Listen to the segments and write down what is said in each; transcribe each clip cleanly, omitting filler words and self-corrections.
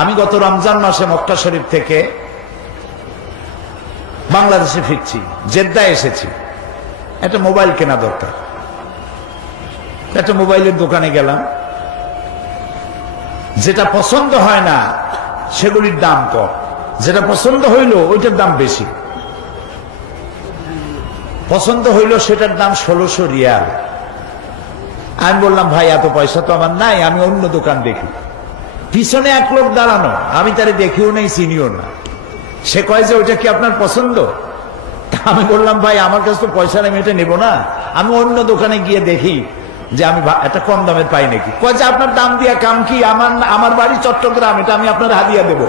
আমি গত রমজান মাসে মক্কা শরীফ থেকে বাংলাদেশে ফিরছি, জেদ্দায় এসেছি। একটা মোবাইল কেনা দরকার, একটা মোবাইলের দোকানে গেলাম। যেটা পছন্দ হয় না সেগুলির দাম কম, যেটা পছন্দ হইল ওইটার দাম বেশি। পছন্দ হইল সেটার দাম 1600 রিয়াল। আমি বললাম, ভাই এত পয়সা তো আমার নাই, আমি অন্য দোকান দেখি। পিছনে এক লোক দাঁড়ানো, আমি তারে দেখিও নাই, চিনিও না। সে কয় যে ওইটা কি আপনার পছন্দ? আমি বললাম, ভাই আমার কাছে তো পয়সা নেই, এটা নেবো না, আমি অন্য দোকানে গিয়ে দেখি যে আমি একটা কম দামের পাই নাকি। কয় যে আপনার দাম দিয়া কাম কি, আমার বাড়ি চট্টগ্রাম, এটা আমি আপনার হাদিয়া দেব।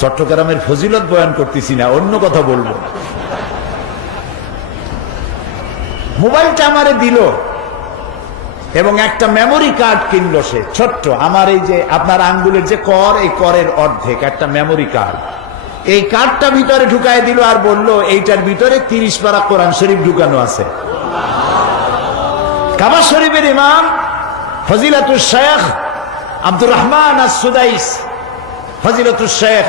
চট্টগ্রামের ফজিলত বয়ান করতেছি না, অন্য কথা বলবো। মোবাইলটা আমারে দিল এবং একটা মেমোরি কার্ড কিনলো সে, ছোট্ট, আমার এই যে আপনার আঙ্গুলের যে কর, এই করের অর্ধেক একটা মেমোরি কার্ড। এই কার্ডটা ভিতরে ঢুকায় দিল আর বলল এইটার ভিতরে 30 পারা কোরআন শরীফ ঢুকানো আছে। কাবা শরীফের ইমাম ফজিলাতুল শেখ আব্দুর রহমান আস-সুদাইস, ফজিলাতুল শেখ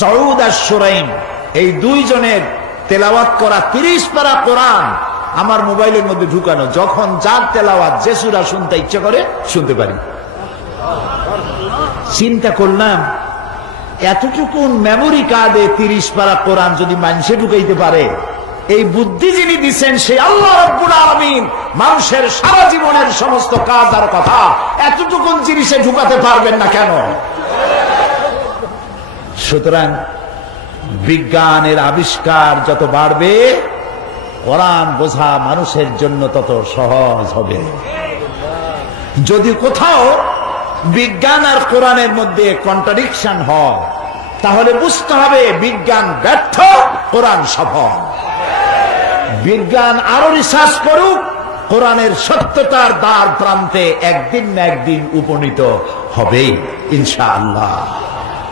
সৌদ আশ-শুরাইম, এই দুইজনের তেলাওয়াত করা 30 পারা কোরআন আমার মোবাইলের মধ্যে ঢুকানো। যখন যার তেলাওয়াত যে সূরা শুনতে ইচ্ছা করে শুনতে পারি। চিন্তা করলাম, এতটুকু মেমোরি কার্ডে 30 পারা কোরআন যদি মানুষে ঢুকাইতে পারে, এই বুদ্ধি যিনি দিচ্ছেন সে আল্লাহ রাব্বুল আলামিন মানুষের সারা জীবনের সমস্ত কাজ আর কথা এতটুকু জিনিসে ঢুকাতে পারবেন না কেন? সুতরাং বিজ্ঞানের আবিষ্কার যত বাড়বে, কোরআন বোঝা মানুষের জন্য তত সহজ হবে। যদি কোথাও বিজ্ঞান আর কোরআনের মধ্যে কন্ট্রাডিকশন হয়, তাহলে বুঝতে হবে বিজ্ঞান ব্যর্থ, কোরআন সফল। বিজ্ঞান আরো রিসার্চ করুক, কোরআনের সত্যতার দ্বার প্রান্তে একদিন না একদিন উপনীত হবেই ইনশাআল্লাহ।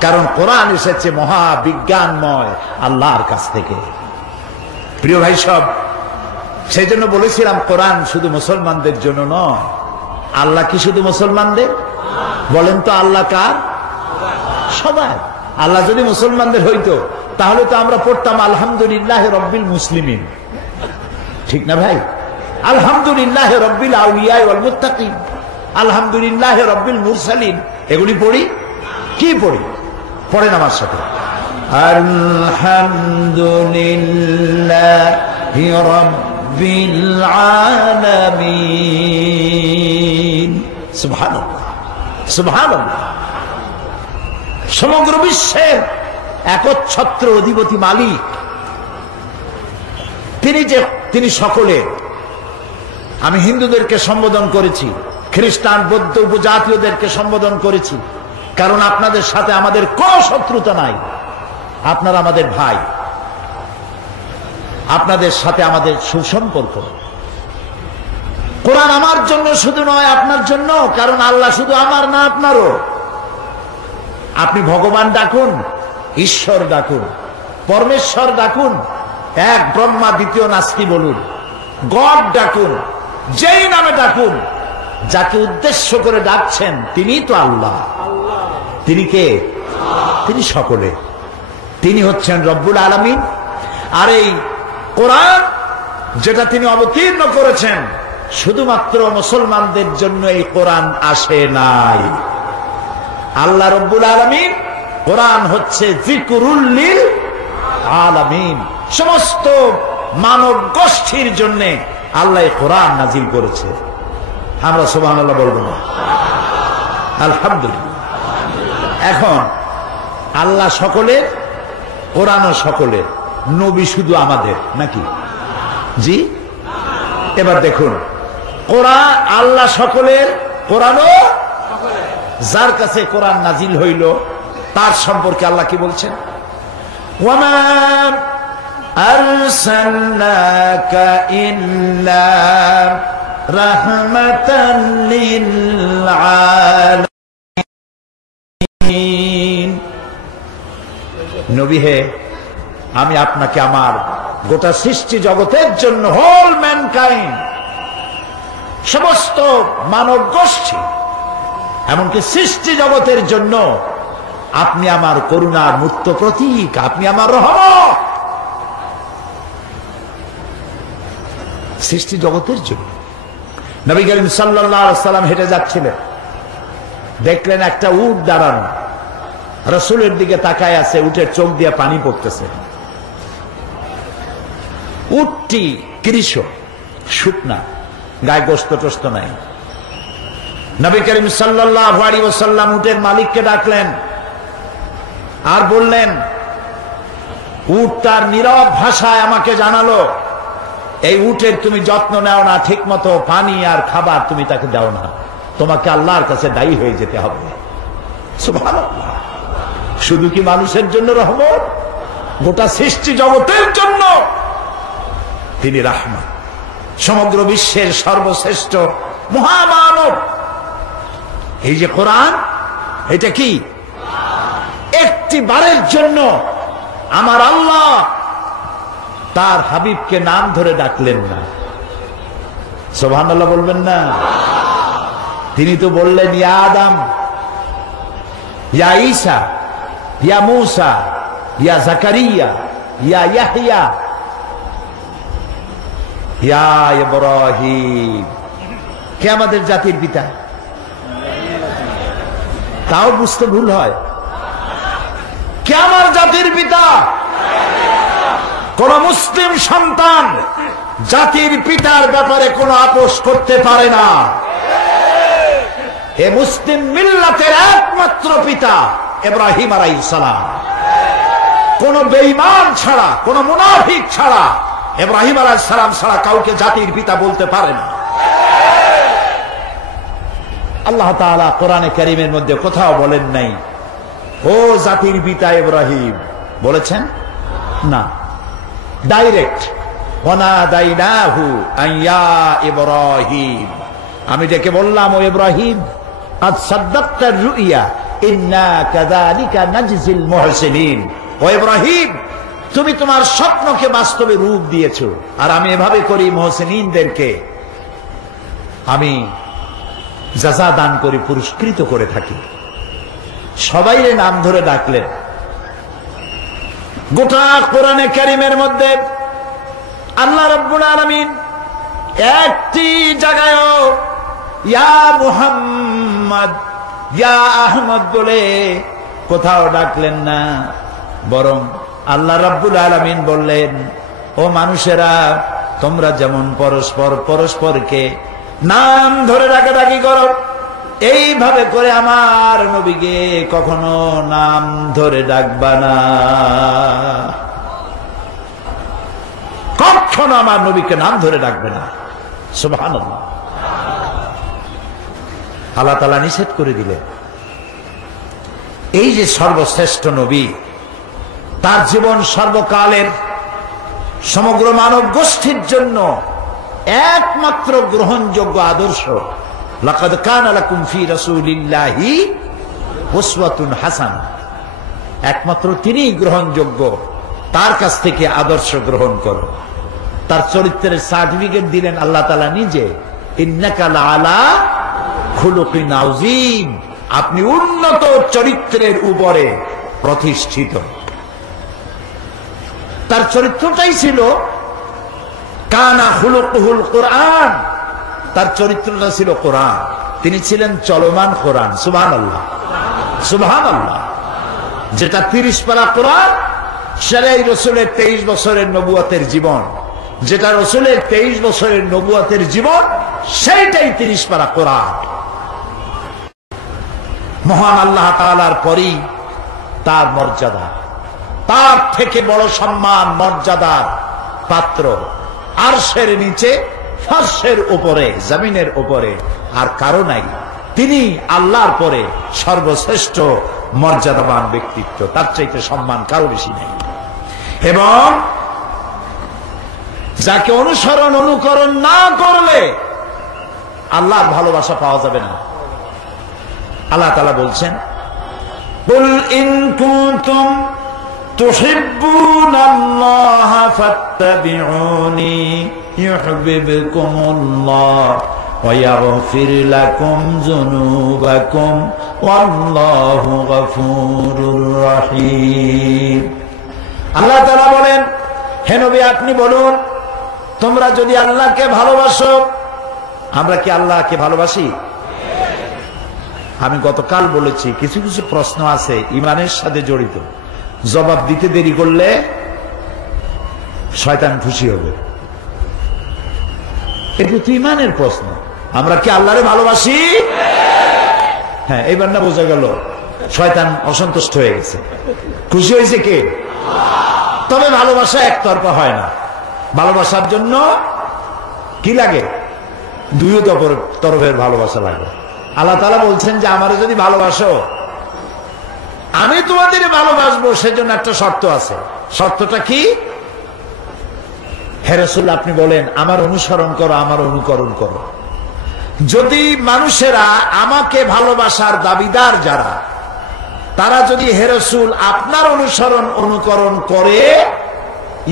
কারণ কোরআন এসেছে মহাবিজ্ঞানময় আল্লাহর কাছ থেকে। প্রিয় ভাই সব, সেই জন্য বলেছিলাম কোরআন শুধু মুসলমানদের জন্য নয়। আল্লাহ কি শুধু মুসলমানদের? বলেন তো আল্লাহ কার? সবাই। আল্লাহ যদি মুসলমানদের হইতো তাহলে তো আমরা পড়তাম আলহামদুলিল্লাহ রব্বিল মুসলিমিন, ঠিক না ভাই? আলহামদুলিল্লাহ রব্বিল আউলিয়া ওয়াল মুত্তাকিন, আলহামদুলিল্লাহ রব্বিল মুরসালিন, এগুলি পড়ি। কি পড়ি? পড়েন আমার সাথে, আলহামদুলিল্লাহি রাব্বিল আলামিন। সুবহানাল্লাহ, সুবহানাল্লাহ। সমগ্র বিশ্বের একচ্ছত্র অধিপতি মালিক তিনি সকলে। আমি হিন্দুদেরকে সম্বোধন করেছি, খ্রিস্টান বৌদ্ধ উপজাতীয়দেরকে সম্বোধন করেছি, কারণ আপনাদের সাথে আমাদের কোনো শত্রুতা নাই। আপনারা আমাদের ভাই, আপনাদের সাথে আমাদের সুসম্পর্ক। কোরআন আমার জন্য শুধু নয়, আপনার জন্য, কারণ আল্লাহ শুধু আমার না আপনারও। আপনি ভগবান ডাকুন, ঈশ্বর ডাকুন, পরমেশ্বর ডাকুন, এক ব্রহ্মা দ্বিতীয় নাস্তি বলুন, গড ডাকুন, যেই নামে ডাকুন, যাকে উদ্দেশ্য করে ডাকছেন তিনি তো আল্লাহ। তিনি কে? তিনি সকলে। তিনি হচ্ছেন রব্বুল আলামিন। আর এই কোরআন যেটা তিনি অবতীর্ণ করেছেন, শুধুমাত্র মুসলমানদের জন্য এই কোরআন আসে নাই। আল্লাহ রব্বুল আলামিন, কোরআন হচ্ছে যিকরুল লিল আলামিন, সমস্ত মানব গোষ্ঠীর জন্য আল্লাহ কোরআন নাজিল করেছে। আমরা সুবহানাল্লাহ বলবো না? আলহামদুলিল্লাহ। এখন আল্লাহ সকলের, কোরআনও সকলের, নবী শুধু আমাদের নাকি? জি। এবার দেখুন, কোরআন আল্লাহ সকলের, কোরআনও যার কাছে কোরআন নাজিল হইল তার সম্পর্কে আল্লাহ কি বলছেন? ওয়ামা আরসালনাকা ইল্লা রাহমাতাল লিল আলামিন। নবী হে, আমি আপনাকে আমার গোটা সৃষ্টি জগতের জন্য, হোল ম্যানকাইন্ড, সমস্ত মানব গোষ্ঠী, এমনকি সৃষ্টি জগতের জন্য আপনি আমার করুণার মূর্ত প্রতীক, আপনি আমার রহমত। সৃষ্টি জগতের জন্য। নবী করিম সাল্লাল্লাহু আলাইহি সাল্লাম হেঁটে যাচ্ছিলেন, দেখলেন একটা উট দাঁড়ানো, রাসূলের দিকে তাকায় আছে, উটের চোখ দিয়ে পানি পড়তেছে। উটটি কৃষ, শুকনা, গায়ে গোস্ত টোস্ত নাই। নবী করিম সাল্লাল্লাহু আলাইহি ওয়াসাল্লাম উটের মালিককে ডাকলেন আর বললেন, উট তার নীরব ভাষায় আমাকে জানালো এই উটের তুমি যত্ন নাও না, ঠিক মতো পানি আর খাবার তুমি তাকে দাও না, তোমাকে আল্লাহর কাছে দায়ী হয়ে যেতে হবে। সুবহানাল্লাহ। শুধু কি মানুষের জন্য রহমত? গোটা সৃষ্টি জগতের জন্য তিনি রাহমত। সমগ্র বিশ্বের সর্বশ্রেষ্ঠ মহামানব। এই যে কোরআন, এটা কি একটি বারের জন্য আমার আল্লাহ তার হাবিবকে নাম ধরে ডাকলেন না? সুবহানাল্লাহ বলবেন না? তিনি তো বললেন, ইয়া আদম, ইয়া ঈসা, ইয়া মূসা, ইয়া জাকারিয়া, ইয়া ইয়াহইয়া, ইয়া ইব্রাহিম। কে আমাদের জাতির পিতা? তাও বুঝতে ভুল হয়। কে আমার জাতির পিতা? কোন মুসলিম সন্তান জাতির পিতার ব্যাপারে কোন আপোষ করতে পারে না। এ মুসলিম মিল্লাতের একমাত্র পিতা ইব্রাহিম আলাইহিস সালাম। কোন বেঈমান ছাড়া, কোন মুনাফিক ছাড়া, ইব্রাহিম আলাইহিস সালাম ছাড়া কাউকে জাতির পিতা বলতে পারে না। আল্লাহ তাআলা কোরআনে কারীমের মধ্যে কোথাও বলেন নাই ও জাতির পিতা ইব্রাহিম, বলেছেন না। ডাইরেক্ট ওয়ানাদাইনাহু আইয়া ইব্রাহিম, আমি ডেকে বললাম, ও ইব্রাহিম, আজ সাদ্দাকতা রুইয়া ইন্না কাযালিকা নাজজিল মুহসিনিন। ও ইব্রাহিম, তুমি তোমার স্বপ্নকে বাস্তবে রূপ দিয়েছো, আর আমি এভাবে করি মুহসিনিনদেরকে আমি জাযা দান করি, পুরস্কৃত করে থাকি। সবাই নাম ধরে ডাকলেন। গোটা কোরআনে কারীমের মধ্যে আল্লাহ রাব্বুল আলামিন একটি জায়গায়ও ইয়া মুহাম্মদ, ইয়া আহমদ বলে কোথাও ডাকলেন না, বরং আল্লাহ রাব্বুল আলামিন বললেন, ও মানুষেরা, তোমরা যেমন পরস্পর পরস্পরকে নাম ধরে ডাকাডাকি করো, এইভাবে করে আমার নবীকে কখনো নাম ধরে ডাকবা না। কখনো আমার নবীকে নাম ধরে ডাকবে না। সুবহানাল্লাহ। আল্লাহ তাআলা নিষেধ করে দিলেন। এই যে সর্বশ্রেষ্ঠ নবী, তার জীবন সর্বকালের সমগ্র মানব গোষ্ঠীর জন্য একমাত্র গ্রহণযোগ্য আদর্শ। লাকাদ কানা লাকুম ফি রাসূলিল্লাহি উসওয়াতুন হাসানাহ। একমাত্র তিনিই গ্রহণযোগ্য, তার কাছ থেকে আদর্শ গ্রহণ করো। তার চরিত্রের সার্টিফিকেট দিলেন আল্লাহ তাআলা নিজে, ইন্নাকা লাআলা খুলুকিন আযীম, আপনি উন্নত চরিত্রের উপরে প্রতিষ্ঠিত। তার চরিত্রটাই ছিল কানা খুলুকুহুল কোরআন, তার চরিত্রটা ছিল কোরআন। তিনি ছিলেন চলমান কোরআন। সুবহানাল্লাহ, সুবহানাল্লাহ। যেটা 30 পারা কোরআন, সেটাই রাসূলের 23 বছরের নবুয়তের জীবন। যেটা রাসূলের 23 বছরের নবুয়তের জীবন, সেইটাই 30 পারা কোরআন। মহান আল্লাহ তাআলার পরই তার মর্যাদা, তার থেকে বড় সম্মান মর্যাদার পাত্র আরশের নিচে, ফারশের উপরে, জমিনের উপরে আর কারো নাই। তিনি আল্লাহর পরে সর্বশ্রেষ্ঠ মর্যাদাবান ব্যক্তিত্ব, তার চাইতে সম্মান কারো বেশি নেই। এবং যাকে অনুসরণ অনুকরণ না করলে আল্লাহর ভালোবাসা পাওয়া যাবে না। আল্লাহ তাআলা বলছেন, কুল ইন কুনতুম তুহিব্বুনাল্লাহা ফাত্তাবিউনি ইউহিব্বুকুমুল্লাহ ويغفر لكم ذنوبكم والله غفور رحيم। আল্লাহ তাআলা বলেন, হে নবী আপনি বলুন, তোমরা যদি আল্লাহকে ভালোবাসো, আমরা কি আল্লাহকে ভালোবাসি? আমি গতকাল বলেছি কিছু কিছু প্রশ্ন আছে ঈমানের সাথে জড়িত, জবাব দিতে দেরি করলে শয়তান খুশি হবে। এটা তো ঈমানের প্রশ্ন। আমরা কি আল্লাহরে ভালোবাসি? হ্যাঁ, এইবার না বোঝা গেল শয়তান অসন্তুষ্ট হয়ে গেছে। খুশি হয়েছে কে? তবে ভালোবাসা একতরফা হয় না। ভালোবাসার জন্য কি লাগে? দুই তরফের ভালোবাসা লাগে। আল্লাহ তাআলা বলছেন যে আমারে যদি ভালোবাসো, আমি তোমাদের ভালোবাসবো, সেজন্য একটা শর্ত আছে। শর্তটা কি? হে রাসূল আপনি বলেন আমার অনুসরণ করো, আমার অনুকরণ করো। যদি মানুষেরা আমাকে ভালোবাসার দাবিদার যারা, তারা যদি হে রাসূল আপনার অনুসরণ অনুকরণ করে,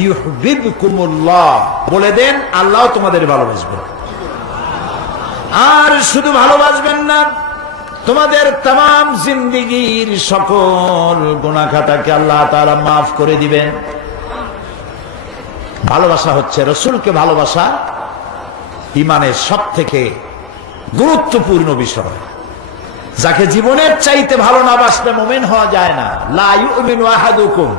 ইউহিব্বুকুমুল্লাহ বলে দেন, আল্লাহ তোমাদের ভালোবাসবে। আর শুধু ভালোবাসবেন না, তোমাদের तमाम জিন্দেগীর সকল গুনাহ খাতাকে আল্লাহ তাআলা মাফ করে দিবেন। ভালোবাসা হচ্ছে, রাসূলকে ভালোবাসা ঈমানের সবথেকে গুরুত্বপূর্ণ বিষয়। যাকে জীবনের চাইতে ভালো না বাসলে মুমিন হওয়া যায় না। লা ইউমিনু আহাদুকুম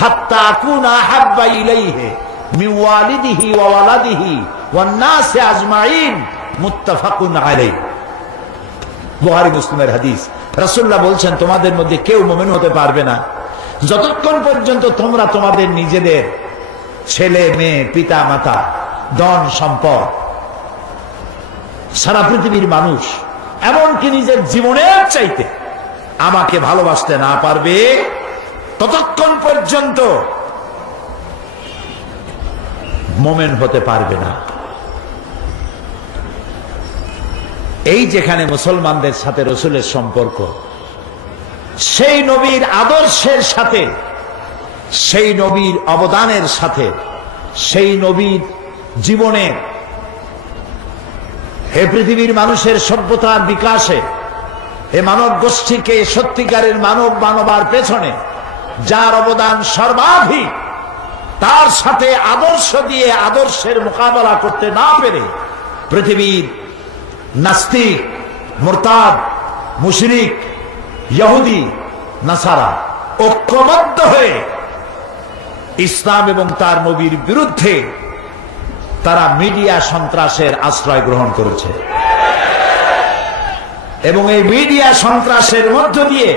হাত্তা আকুনা আহাব্বা ইলাইহি মিন ওয়ালিদিহি ওয়া ওয়ালাদিহি ওয়ান নাসি আজমাইন, মুত্তাফাকুন আলাইহি। বুখারী মুসলিমের হাদিস। রাসূলুল্লাহ বলছেন তোমাদের মধ্যে কেউ মুমিন হতে পারবে না যতক্ষণ পর্যন্ত তোমরা তোমাদের নিজেদের ছেলে মেয়ে, পিতা মাতা, ধন সম্পদ, সারা পৃথিবীর মানুষ, এমনকি নিজের জীবনের চাইতে আমাকে ভালোবাসতে না পারবে, ততক্ষণ পর্যন্ত মুমিন হতে পারবে না। এই যেখানে মুসলমানদের সাথে রাসূলের সম্পর্ক, সেই নবীর আদর্শের সাথে, সেই নবীর অবদানের সাথে, সেই নবীর জীবনে হে পৃথিবীর মানুষের সভ্যতার বিকাশে, এ মানব গোষ্ঠীকে সত্যিকারের মানব বানাবার পেছনে যার অবদান সর্বাধিক, তার সাথে আদর্শ দিয়ে আদর্শের মোকাবেলা করতে না পেরে পৃথিবীর নাস্তিক, মুরতাদ, মুশরিক, ইহুদি, নাসারা ঐক্যবদ্ধ হয়ে ইসলাম এবং তার নবীর বিরুদ্ধে তারা মিডিয়া সন্ত্রাসের আশ্রয় গ্রহণ করেছে এবং এই মিডিয়া সন্ত্রাসের মধ্য দিয়ে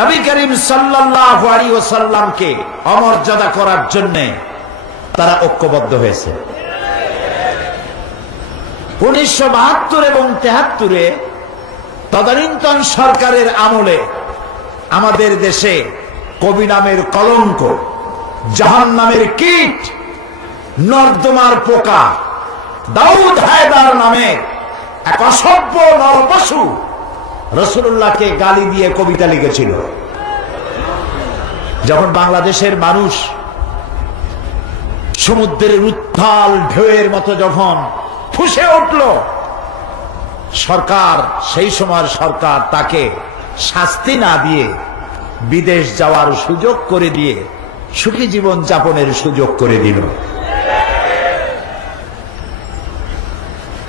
নবী করিম সাল্লাল্লাহু আলাইহি ওয়াসাল্লামকে অমর্যাদা করার জন্য তারা ঐক্যবদ্ধ হয়েছে। 1972 এবং 73-এ তদানীন্তন সরকারের আমলে আমাদের দেশে কবি নামের কলঙ্ক, জাহান্নামের কীট, নর্দমার পোকা দাউদ হায়দার নামে এক অসভ্য নরপশু রাসূলুল্লাহকে গালি দিয়ে কবিতা লিখেছিল। যখন বাংলাদেশের মানুষ সমুদ্রের উত্তাল ঢেউয়ের মতো যখন ফুঁসে উঠল, সরকার, সেই সময়ের সরকার তাকে শাস্তি না দিয়ে বিদেশ যাওয়ার সুযোগ করে দিয়ে সুখী জীবন যাপনের সুযোগ করে দিল।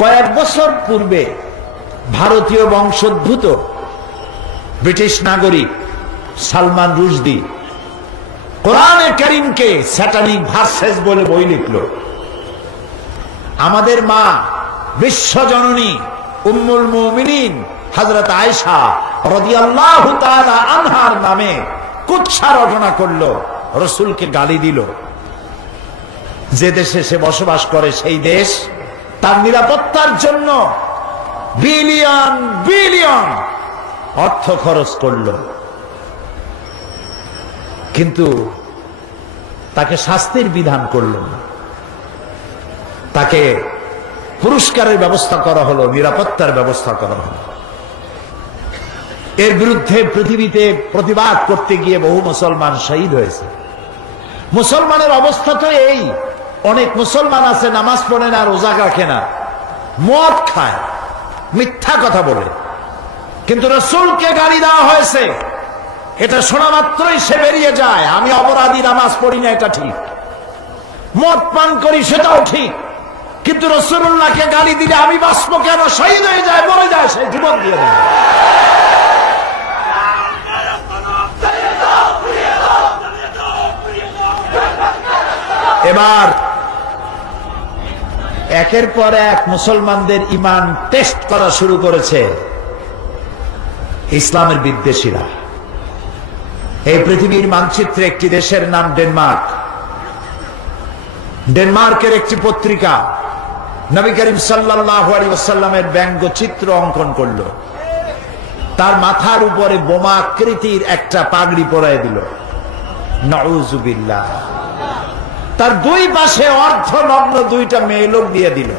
কয়েক বছর পূর্বে ভারতীয় বংশোদ্ভূত ব্রিটিশ নাগরিক সালমান রুশদি কোরআনে কারীমকে স্যাটানিক ভার্সেস বলে বই লিখল। আমাদের মা বিশ্বজননী উম্মুল মুমিনিন হযরত আয়েশা রাদিয়াল্লাহু তাআলা আনহার নামে কুৎসা রচনা করলো, রাসূলকে গালি দিল। যে দেশে সে বসবাস করে সেই দেশ তার নিরাপত্তার জন্য বিলিয়ন বিলিয়ন অর্থ খরচ করল, কিন্তু তাকে শাস্তির বিধান করল না। তাকে পুরস্কারের ব্যবস্থা করা হলো, নিরাপত্তার ব্যবস্থা করা হলো। এর বিরুদ্ধে পৃথিবীতে প্রতিবাদ করতে গিয়ে বহু মুসলমান শহীদ হয়েছে। মুসলমানের অবস্থা তো এই, অনেক মুসলমান আছে নামাজ পড়ে না, রোজা রাখে না, মদ খায়, মিথ্যা কথা বলে, কিন্তু রাসূলকে গালি দেওয়া হয়েছে, এটা শোনা মাত্রই সে বেরিয়ে যায়। আমি অপরাধী, নামাজ পড়ি না, এটা ঠিক, মদ পান করি সেটাও ঠিক, কিন্তু রাসূলুল্লাহকে গালি দিলে আমি বাঁচবো কেন? শহীদ হয়ে যায়, মরে যায়, সে জীবন দিয়ে দেয়। এবার একের পর এক মুসলমানদের ঈমান টেস্ট করা শুরু করেছে ইসলামের বিদ্বেষীরা। এই পৃথিবীর মানচিত্রে একটি দেশের নাম ডেনমার্ক। ডেনমার্কের একটি পত্রিকা নবী করিম সাল্লাল্লাহু আলাইহি ওয়াসাল্লামের ব্যঙ্গচিত্র অঙ্কন করলো, তার মাথার উপরে বোমা আকৃতির একটা পাগড়ি পরায় দিল, নাউযুবিল্লাহ। তার দুই পাশে অর্ধনগ্ন দুইটা মেয়ে লোক দিয়ে দিল,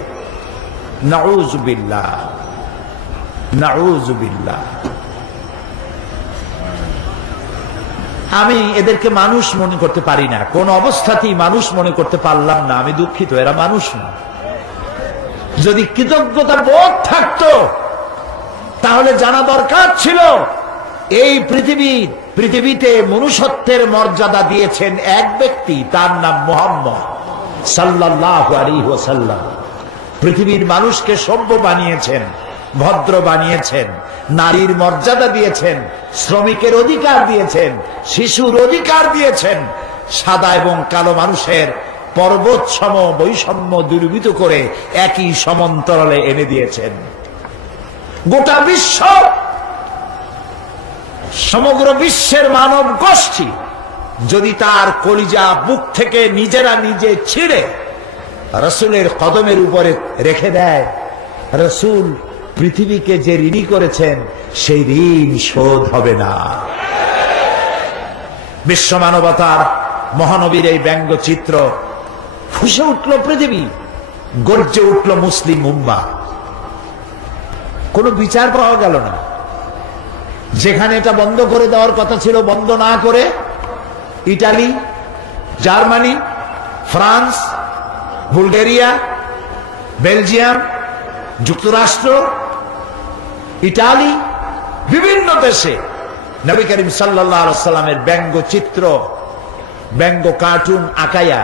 নাউযুবিল্লাহ, নাউযুবিল্লাহ। আমি এদেরকে মানুষ মনে করতে পারি না, কোন অবস্থাতেই মানুষ মনে করতে পারলাম না। আমি দুঃখিত, এরা মানুষ না। যদি কৃতজ্ঞতা বোধ থাকতো তাহলে জানা দরকার ছিল এই পৃথিবীতে মনুষ্যত্বের মর্যাদা দিয়েছেন এক ব্যক্তি, তার নাম মুহাম্মদ সাল্লাল্লাহু আলাইহি ওয়াসাল্লাম। পৃথিবীর মানুষকে সভ্য বানিয়েছেন, ভদ্র বানিয়েছেন, নারীর মর্যাদা দিয়েছেন, শ্রমিকের অধিকার দিয়েছেন, শিশুর অধিকার দিয়েছেন, সাদা এবং কালো মানুষের পর্বতসম বৈষম্য দূরীভূত করে একই সমান্তরালে এনে দিয়েছেন। গোটা বিশ্ব, সমগ্র বিশ্বের মানব গোষ্ঠী যদি তার কলিজা বুক থেকে নিজেরা নিজে ছিঁড়ে রাসূলের কদমের উপরে রেখে দেয়, রাসূল পৃথিবীকে যে ঋণী করেছেন সেই ঋণ শোধ হবে না। বিশ্ব মানবতার মহানবীর এই ব্যঙ্গচিত্র ফুঁসে উঠল পৃথিবী, গর্জে উঠল মুসলিম উম্মাহ। কোনো বিচার পাওয়া গেল না। যেখানে এটা বন্ধ করে দেওয়ার কথা ছিল, বন্ধ না করে Italy, Germany, France, Bulgaria, Belgium, যুক্তরাষ্ট্র, ইটালি, বিভিন্ন দেশে নবী করিম সাল্লাল্লাহু আলাইহি ওয়াসাল্লামের ব্যঙ্গচিত্র, ব্যঙ্গ কার্টুন আঁকাইয়া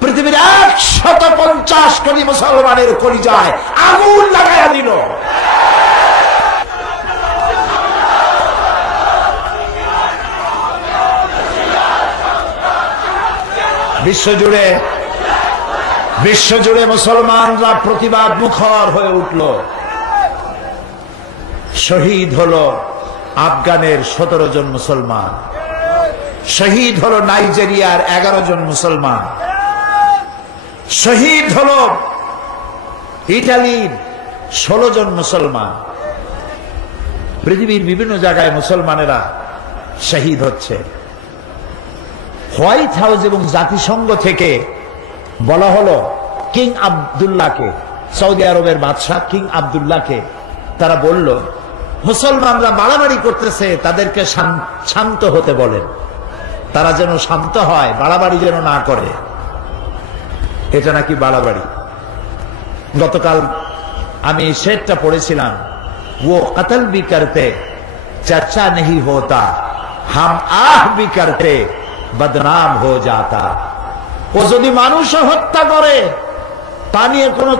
পৃথিবীর 150 কোটি মুসলমানের কলিজায় আগুন লাগাইয়া দিল। বিশ্বজুড়ে মুসলমানরা প্রতিবাদ মুখর হয়ে উঠল। শহীদ হলো আফগানের 17 জন মুসলমান, শহীদ হলো নাইজেরিয়ার 11 জন মুসলমান, শহীদ হলো ইটালির 16 জন মুসলমান। পৃথিবীর বিভিন্ন জায়গায় মুসলমানেরা শহীদ হচ্ছে। হোয়াইট হাউস এবং জাতিসংঘ থেকে বলা হলো কিং আব্দুল্লাহকে, সৌদি আরবের বাদশাহ কিং আব্দুল্লাহকে, তারা বলল মুসলমানরা বাড়াবাড়ি করতেছে, তাদেরকে শান্ত হতে বলেন, তারা যেন শান্ত হয়, বাড়াবাড়ি যেন না করে। এটা নাকি বাড়াবাড়ি। গতকাল আমি শেরটা পড়েছিলাম, ও কতল ভি করতে চর্চা नहीं होता, हम आह भी करते বদনাম হো যাতা। ও যদি মানুষও হত্যা করে তা নিয়ে কোনো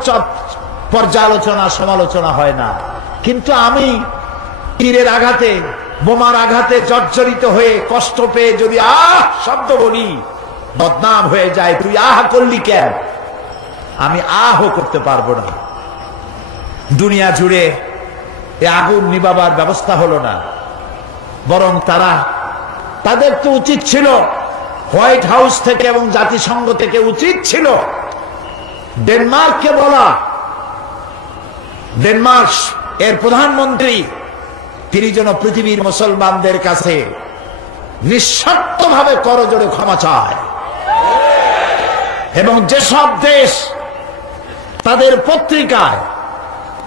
পর্যালোচনা সমালোচনা হয় না, কিন্তু আমি তীরের আঘাতে, বোমার আঘাতে জর্জরিত হয়ে কষ্ট পেয়ে যদি আহ শব্দ বলি, বদনাম হয়ে যায়। তুই আহ করলি কেন? আমি আহ করতে পারবো না। দুনিয়া জুড়ে এ আগুন নিবাবার ব্যবস্থা হলো না, বরং তাদের তো উচিত ছিল, হোয়াইট হাউস থেকে এবং জাতিসংঘ থেকে উচিত ছিল ডেনমার্ককে বলা, ডেনমার্ক এর প্রধানমন্ত্রী তিনি যেন পৃথিবীর মুসলমানদের কাছে নিঃশর্তভাবে করজোড়ে ক্ষমা চায়, এবং যেসব দেশ তাদের পত্রিকায়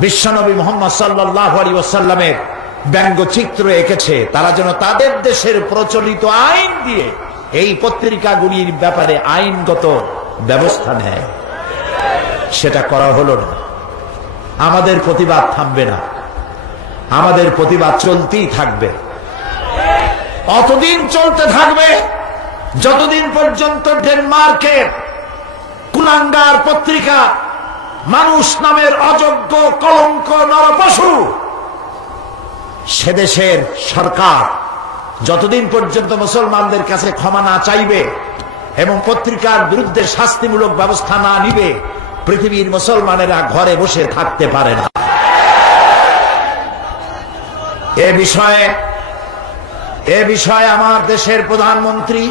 বিশ্বনবী মুহাম্মদ সাল্লাল্লাহু আলাইহি ওয়াসাল্লামের ব্যঙ্গচিত্র এঁকেছে, তারা যেন তাদের দেশের প্রচলিত আইন দিয়ে এই পত্রিকাগুলির ব্যাপারে আইনগত ব্যবস্থা নেয়। সেটা করা হলো না। আমাদের প্রতিবাদ থামবে না, আমাদের প্রতিবাদ চলতেই থাকবে। অতদিন চলতে থাকবে যতদিন পর্যন্ত ডেনমার্কের কুলাঙ্গার পত্রিকা মানুষ নামের অযোগ্য কলঙ্ক নরপশু সে দেশের সরকার যতদিন পর্যন্ত মুসলমানদের কাছে ক্ষমা না চাইবে এবং পত্রিকার বিরুদ্ধে শাস্তিমূলক ব্যবস্থা না নিবে, পৃথিবীর মুসলমানেরা ঘরে বসে থাকতে পারে না। এ বিষয়ে আমার দেশের প্রধানমন্ত্রী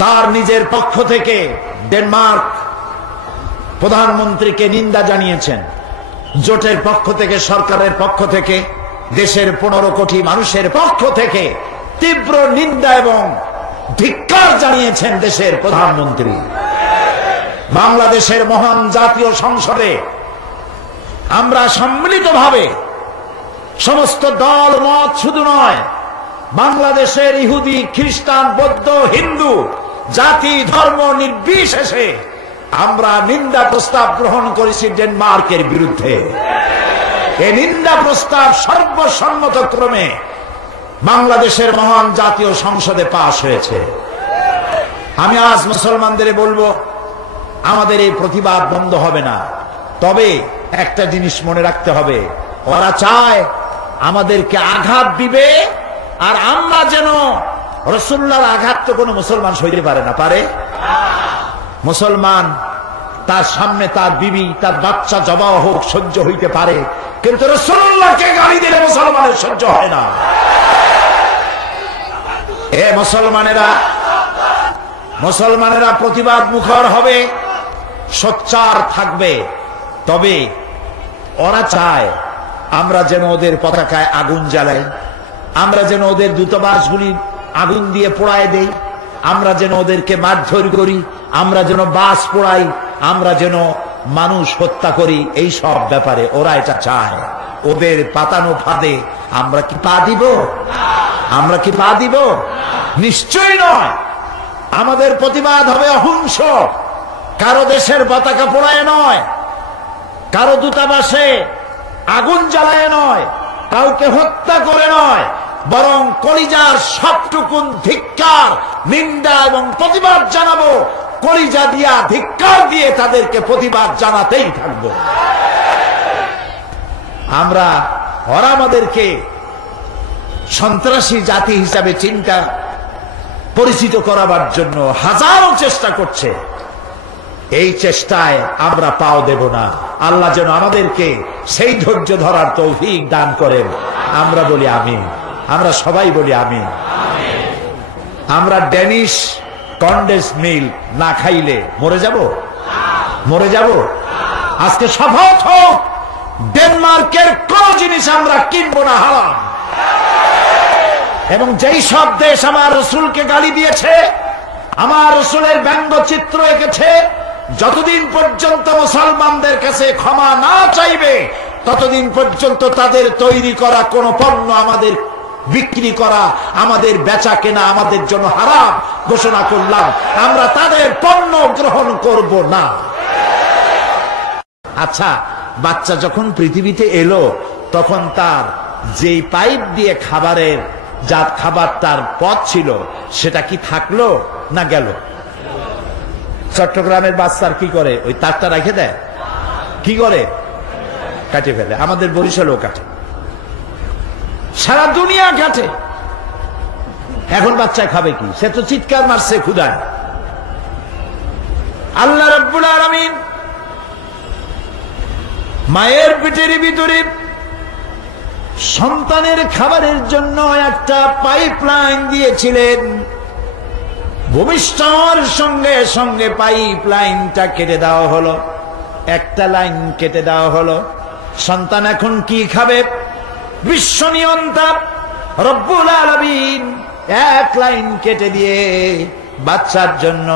তার নিজের পক্ষ থেকে ডেনমার্ক প্রধানমন্ত্রীকে নিন্দা জানিয়েছেন। জোটের পক্ষ থেকে, সরকারের পক্ষ থেকে, দেশের 15 কোটি মানুষের পক্ষ থেকে তীব্র নিন্দা এবং ধিক্কার জানিয়েছেন দেশের প্রধানমন্ত্রী। বাংলাদেশের মহান জাতীয় সংসদে আমরা সম্মিলিতভাবে সমস্ত দল মত শুধু নয়, বাংলাদেশের ইহুদি, খ্রিস্টান, বৌদ্ধ, হিন্দু, জাতি ধর্ম নির্বিশেষে আমরা নিন্দা প্রস্তাব গ্রহণ করেছি ডেনমার্কের বিরুদ্ধে। এই নিন্দা প্রস্তাব সর্বসম্মতক্রমে বাংলাদেশের মহান জাতীয় সংসদে পাশ হয়েছে। আমি আজ মুসলমানদের বলবো, আমাদের এই প্রতিবাদ বন্ধ হবে না। তবে একটা জিনিস মনে রাখতে হবে, ওরা চায় আমাদেরকে আঘাত দিবে, আর আমরা যেন রাসূলুল্লাহর আঘাত তো কোনো মুসলমান সইতে পারে না, পারে? মুসলমান তার সামনে তার বিবি, তার বাচ্চা জবাই হোক সহ্য হইতে পারে, কিন্তু রাসূলুল্লাহকে গালি দিলে মুসলমানের সহ্য হয় না। এ মুসলমানেরা প্রতিবাদ মুখর হবে, সোচ্চার থাকবে। তবে ওরা চায় আমরা যেন ওদের পতাকায় আগুন জ্বালাই, আমরা যেন ওদের দূতাবাসগুলি আগুন দিয়ে পোড়ায় দেই, আমরা যেন ওদেরকে মারধর করি, আমরা যেন বাস পোড়াই, আমরা যেন মানুষ হত্যা করি। এই সব ব্যাপারে ওরা এটা চায়। ওদের পাতানো ফাঁদে আমরা কি পা দিব? আমরা কি পা দিব? নিশ্চয়ই নয়। আমাদের প্রতিবাদ হবে অহিংস, কারো দেশের পতাকা পোড়ায় নয়, কারো দূতাবাসে আগুন জ্বালায় নয়, কাউকে হত্যা করে নয়, বরং কলিজার সবটুকুন ধিক্কার, নিন্দা এবং প্রতিবাদ জানাবো। কলিজা দিয়া ধিক্কার দিয়ে তাদেরকে প্রতিবাদ জানাতেই থাকবো। ওরা আমাদেরকে সন্ত্রাসী জাতি হিসাবে চিন্তা পরিচিত করাবার জন্য হাজারো চেষ্টা করছে। এই চেষ্টায় আমরা পাও দেব না। আল্লাহ যেন আমাদেরকে সেই ধৈর্য ধরার তৌফিক দান করেন। আমরা বলি আমিন, আমরা সবাই বলি আমিন। আমরা ড্যানিশ কন্ডেন্স মিল্ক না খাইলে মরে যাব। আজকে শপথ হোক, ডেনমার্কের কোন জিনিস আমরা কিনবো না, হারাম। এবং যেই সব দেশ আমার রাসূলকে গালি দিয়েছে, আমার রাসূলের ব্যঙ্গচিত্র এঁকেছে, যতদিন পর্যন্ত মুসলমানদের কাছে ক্ষমা না চাইবে, ততদিন পর্যন্ত তাদের তৈরি করা কোন পণ্য আমাদের বিক্রি করা, আমাদের বেচা কেনা আমাদের জন্য হারাম ঘোষণা করলাম। আমরা তাদের পণ্য গ্রহণ করব না। আচ্ছা, বাচ্চা যখন পৃথিবীতে এলো, তখন তার যেই পাইপ দিয়ে খাবারের খাবার তার পথ ছিল, সেটা কি থাকলো না গেল? চট্টগ্রামের বাচ্চার কি করে? ওই তারটা রেখে দেয়, কি করে? কাটে ফেলে। আমাদের বরিশালও কাটে, সারা দুনিয়া কাটে। এখন বাচ্চা খাবে কি? সে তো চিৎকার মারছে ক্ষুধায়। আল্লাহ রাব্বুল আলামিন মায়ের পেটের ভিতরে সন্তানের খাবারের জন্য একটা পাইপলাইন দিয়েছিলেন। ভূমিষ্ঠর সঙ্গে সঙ্গে পাইপলাইনটা কেটে দেওয়া হলো, একটা লাইন কেটে দেওয়া হলো। সন্তান এখন কি খাবে? বিশ্ব নিয়ন্তা রব্বুল আলামিন এক লাইন কেটে দিয়ে বাচ্চার জন্য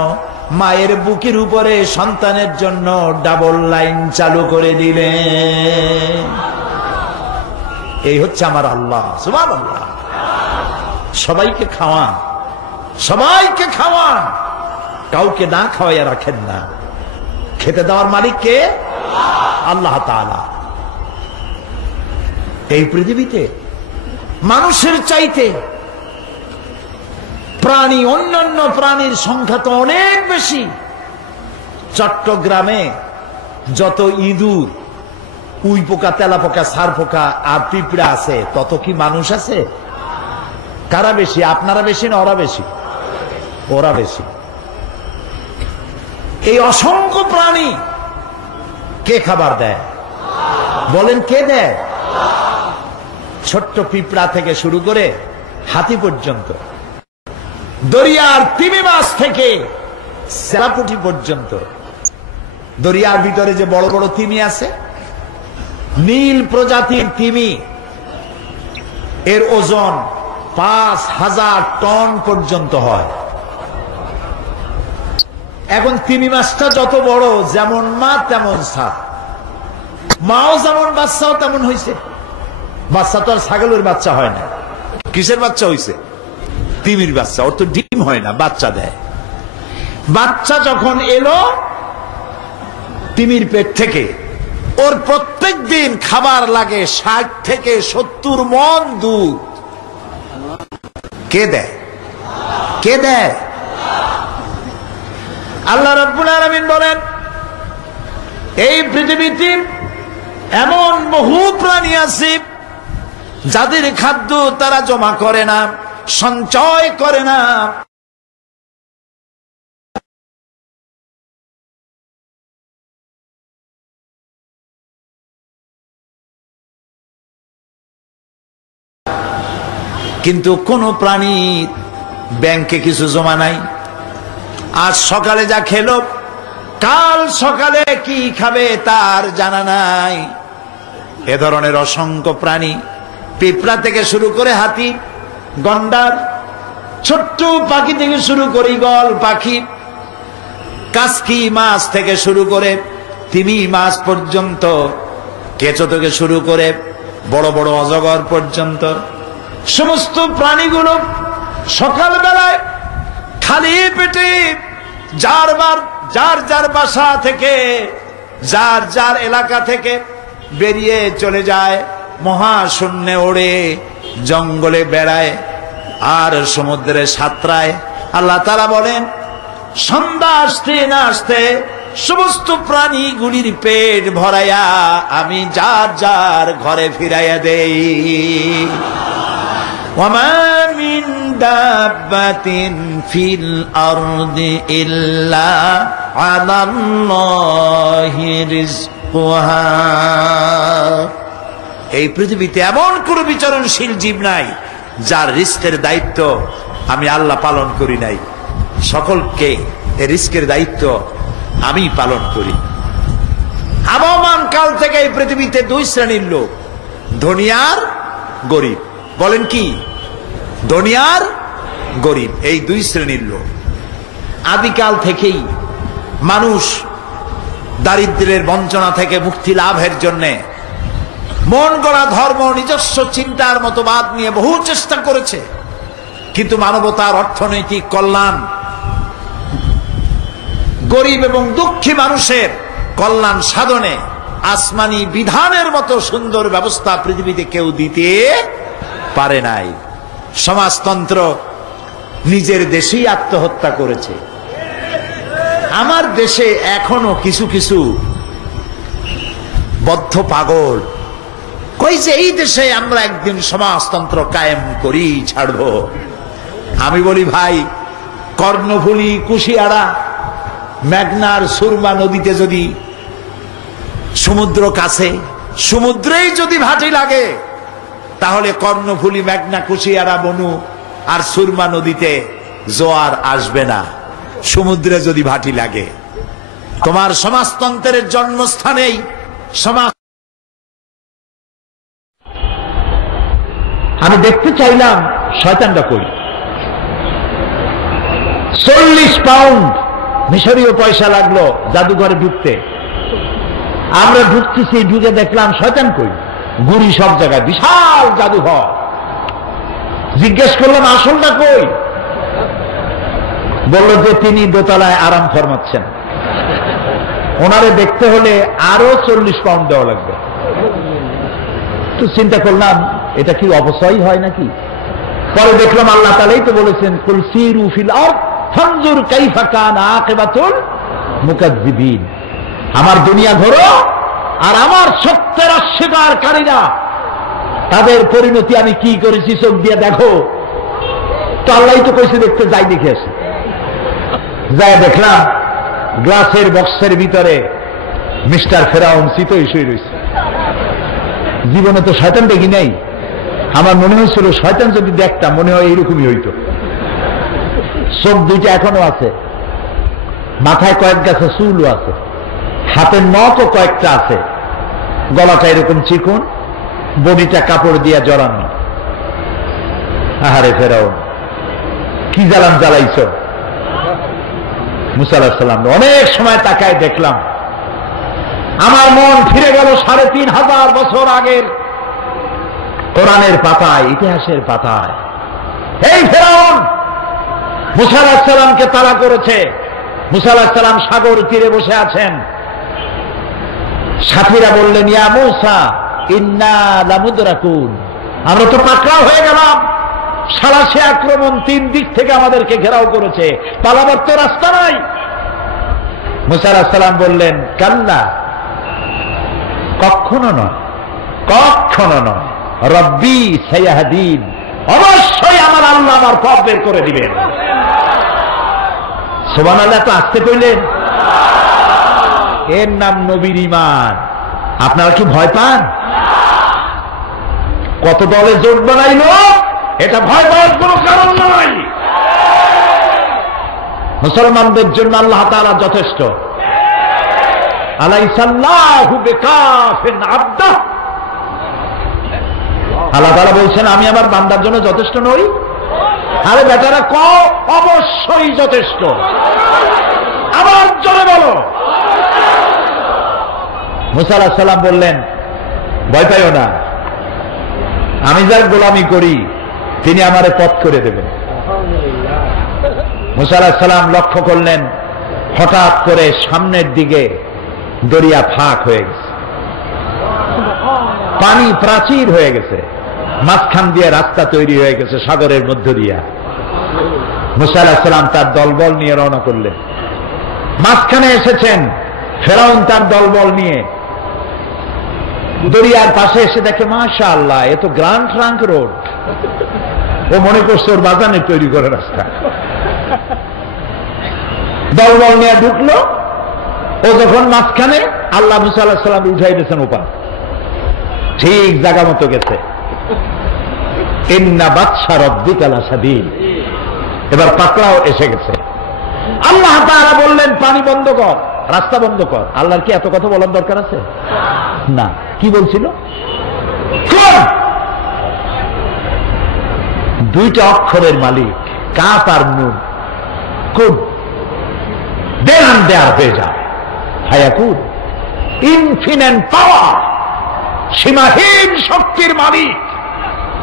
মায়ের বুকের উপরে সন্তানের জন্য ডাবল লাইন চালু করে দিলেন। এই হচ্ছে আমার আল্লাহ, সুবহানাল্লাহ। সবাইকে খাওয়ান, কাউকে না খাওয়াইয়া রাখেন না। খেতে দেওয়ার মালিক কে? আল্লাহ তাআলা। এই পৃথিবীতে মানুষের চাইতে প্রাণী, অন্যান্য প্রাণীর সংখ্যা তো অনেক বেশি। চট্টগ্রামে যত ইঁদুর, উই পোকা, তেলা পোকা, সার পোকা আর পিঁপড়া আছে, তত কি মানুষ আছে? কারা বেশি, আপনারা বেশি না ওরা বেশি? ওরা বেশি। এই অসংখ্য প্রাণী কে খাবার দেয়? বলেন কে দেয়? ছোট্ট পিঁপড়া থেকে শুরু করে হাতি পর্যন্ত, দরিয়ার তিমি মাছ থেকে সেরাপুটি পর্যন্ত। দরিয়ার ভিতরে যে বড় বড় তিমি আছে, নীল প্রজাতির তিমি, এর ওজন 5000 টন পর্যন্ত হয়। এখন তিমি মাছটা যত বড়, যেমন মা তেমন সা, মাও যেমন বাচ্চাও তেমন হয়েছে। বাচ্চা তো আর ছাগলের বাচ্চা হয় না। কিসের বাচ্চা হয়েছে? তিমির বাচ্চা। ওর তো ডিম হয় না, বাচ্চা দেয়। বাচ্চা যখন এলো তিমির পেট থেকে, ওর প্রত্যেক দিন খাবার লাগে 60 থেকে 70 মণ দুধ। কে দেয়? কে দেয়? আল্লাহ রাব্বুল আলামিন বলেন, এই পৃথিবীতে এমন বহু প্রাণী আছে যাদের খাদ্য তারা জমা করে না, সঞ্চয় করে না। কিন্তু কোন প্রাণী ব্যাংকে কিছু জমা নাই। আজ সকালে যা খেলো, কাল সকালে কি খাবে তার জানা নাই। এ ধরনের অসংখ্য প্রাণী, পিঁপড়া থেকে শুরু করে হাতি, গন্ডার, ছোট্ট পাখি থেকে শুরু করে ঈগল পাখি, কাসকি মাছ থেকে শুরু করে তিমি মাছ পর্যন্ত, কেঁচো থেকে শুরু করে বড় বড় অজগর পর্যন্ত, সমস্ত প্রাণীগুলো সকালবেলায় খালি পেটে যার যার বাসা থেকে, যার যার এলাকা থেকে বেরিয়ে চলে যায়, মহাশূন্যে ওড়ে, জঙ্গলে বেড়ায় আর সমুদ্রে সাঁতরায়। আল্লাহ তাআলা বলেন, সন্ধ্যা আসতে না আসতে সমস্ত প্রাণীগুলির পেট ভরাইয়া আমি যার যার ঘরে ফিরাইয়া দেই। ওয়ামা মিন দাব্বাতিন ফিল আরদি ইল্লা আলাল্লাহি রিজকুহা। এই পৃথিবীতে এমন কোন বিচরণশীল জীব নাই যার রিস্কের দায়িত্ব আমি আল্লাহ পালন করি নাই। সকলকে এই রিস্কের দায়িত্ব আমি পালন করি। আবহমান কাল থেকে এই পৃথিবীতে দুই শ্রেণীর লোক, ধনী আর গরিব। বলেন কি? ধনী আর গরিব, এই দুই শ্রেণীর লোক। আদিকাল থেকেই মানুষ দারিদ্র্যের বঞ্চনা থেকে মুক্তি লাভের জন্য মন গড়া ধর্ম, নিজস্ব চিন্তার মতবাদ নিয়ে বহু চেষ্টা করেছে। কিন্তু মানবতার অর্থনৈতিক কল্যাণ, গরিব এবং দুঃখী মানুষের কল্যাণ সাধনে আসমানি বিধানের মতো সুন্দর ব্যবস্থা পৃথিবীতে কেউ দিতে পারে নাই। সমাজতন্ত্র নিজের দেশেই আত্মহত্যা করেছে। আমার দেশে এখনো কিছু কিছু বদ্ধ পাগল কই যে এই দেশে আমরা একদিন সমাজতন্ত্র কায়েম করি, ছাড়বো। আমি বলি, ভাই, কর্ণফুলী, কুশিয়ারা, মেঘনার সুরমা নদীতে যদি সমুদ্র কাছে, সমুদ্রেই যদি ভাটি লাগে, তাহলে কর্ণফুলী, মেঘনা, কুশিয়ারা, বনু আর সুরমা নদীতে জোয়ার আসবে না। সমুদ্রে যদি ভাটি লাগে, তোমার সমাজতন্ত্রের জন্মস্থানেই সমাজ। আমি দেখতে চাইলাম শয়তানটা কই। 40 পাউন্ড মিশরীয় পয়সা লাগলো জাদুঘরে ঢুকতে। আমরা ঢুকতেছি, ঢুকে দেখলাম শয়তান কই, গুড়ি সব জায়গায়, বিশাল জাদুঘর। জিজ্ঞেস করলাম আসলটা কই? বলল যে তিনি দোতলায় আরাম ফরমাচ্ছেন। ওনারে দেখতে হলে আরো 40 পাউন্ড দেওয়া লাগবে। তো চিন্তা করলাম এটা কি অপচয় হয় নাকি? পরে দেখলাম আল্লাহ তাআলাই তো বলেছেন, কুল সিরু ফিল আরদ ফানজুর কাইফা কানা আকিবাতুল মুকাজ্জিবিন। আমার দুনিয়া ধরো আর আমার সত্যের অস্বীকারীরা তাদের পরিণতি আমি কি করেছি চোখ দিয়ে দেখো। তো আল্লাহই তো কইছে দেখতে, যাই দেখে আসি। যাই দেখলাম গ্লাসের বক্সের ভিতরে মিস্টার ফেরাউন চিতই শুয়ে রয়েছে। জীবনে তো শয়তান দেখি নাই, আমার মনে হয়েছিল শয়তান যদি দেখতাম মনে হয় এইরকমই হইতো। চোখ দুইটা এখনো আছে, মাথায় কয়েক গাছে চুলও আছে, হাতের নখও কয়েকটা আছে, গলাটা এরকম চিকন, বডিটা কাপড় দিয়া জড়ানো। আহারে ফেরাউন, কি জ্বালান জ্বালাইছ। মুসা আলাইহিস সালাম অনেক সময় তাকায় দেখলাম, আমার মন ফিরে গেল 3500 বছর আগের কোরআনের পাতায়, ইতিহাসের পাতায়। এই ফেরাউন মুসা আলাইহিস সালামকে তাড়া করেছে। মুসা আলাইহিস সালাম সাগর তীরে বসে আছেন। সাথীরা বললেন, ইয়া মুসা ইন্না লামুদরাকুন, আমরা তো পাকড়াও হয়ে গেলাম। সালাসে আক্রমণ 3 দিক থেকে আমাদেরকে ঘেরাও করেছে, পালাবার তো রাস্তা নাই। মুসা আলাইহিস সালাম বললেন, কাল্লা, কখনো নয়, কখনো নয়, রব্বি সায়াহদিন, অবশ্যই আমার আল্লাহ আমার পথ বের করে দিবেন। সুবহানাল্লাহ, তো আসতে কইলেন। এর নাম নবীর ঈমান। আপনারা কি ভয় পান? কত দলে জোট বানাইলো, এটা ভয় পাওয়ার কোন কারণ নয়। মুসলমানদের জন্য আল্লাহ তাআলা যথেষ্ট। আলাইসাল্লাহু বিকাফিন আবদা, আল্লাহ তাআলা বলছেন আমি আমার বান্দার জন্য যথেষ্ট নই। আরে বেটারা কও, অবশ্যই যথেষ্ট। আবার জোরে বলো। মুসা আলাইহিস সালাম বললেন, ভয় পাইও না, আমি যার গোলামি করি তিনি আমারে পথ করে দেবেন। মুসা আলাইহিস সালাম লক্ষ্য করলেন, হঠাৎ করে সামনের দিকে দরিয়া ফাঁক হয়ে গেছে, পানি প্রাচীর হয়ে গেছে, মাঝখান দিয়ে রাস্তা তৈরি হয়ে গেছে সাগরের মধ্য দিয়া। মুসা আলাইহিস সালাম তার দলবল নিয়ে রওনা করলেন। মাঝখানে এসেছেন ফেরাউন তার দলবল নিয়ে। দরিয়ার পাশে এসে দেখে, মাশাআল্লাহ, এ তো গ্র্যান্ড ট্রাঙ্ক রোড। ও মনে করছে ওর বাজানে তৈরি করে রাস্তা। দলবল নিয়ে ঢুকলো। ও যখন মাঝখানে, আল্লাহ মুসা আলাইহিস সালাম উঠাই দিয়েছেন ওপার, ঠিক জায়গা মতো গেছে। ইন্না বাতশা রাব্বিকা লাশাদীদ, এবার পাকড়াও এসে গেছে। আল্লাহ তাআলা বললেন, পানি বন্ধ কর, রাস্তা বন্ধ কর। আল্লাহর কি এত কথা বলার দরকার আছে? না। কি বলছিল? দুইটা অক্ষরের মালিক, কাফ আর নুন। কুন, দেন দেয়ার হয়ে যায়। হায়াকুন, ইনফিনিট পাওয়ার, সীমাহীন শক্তির মালিক,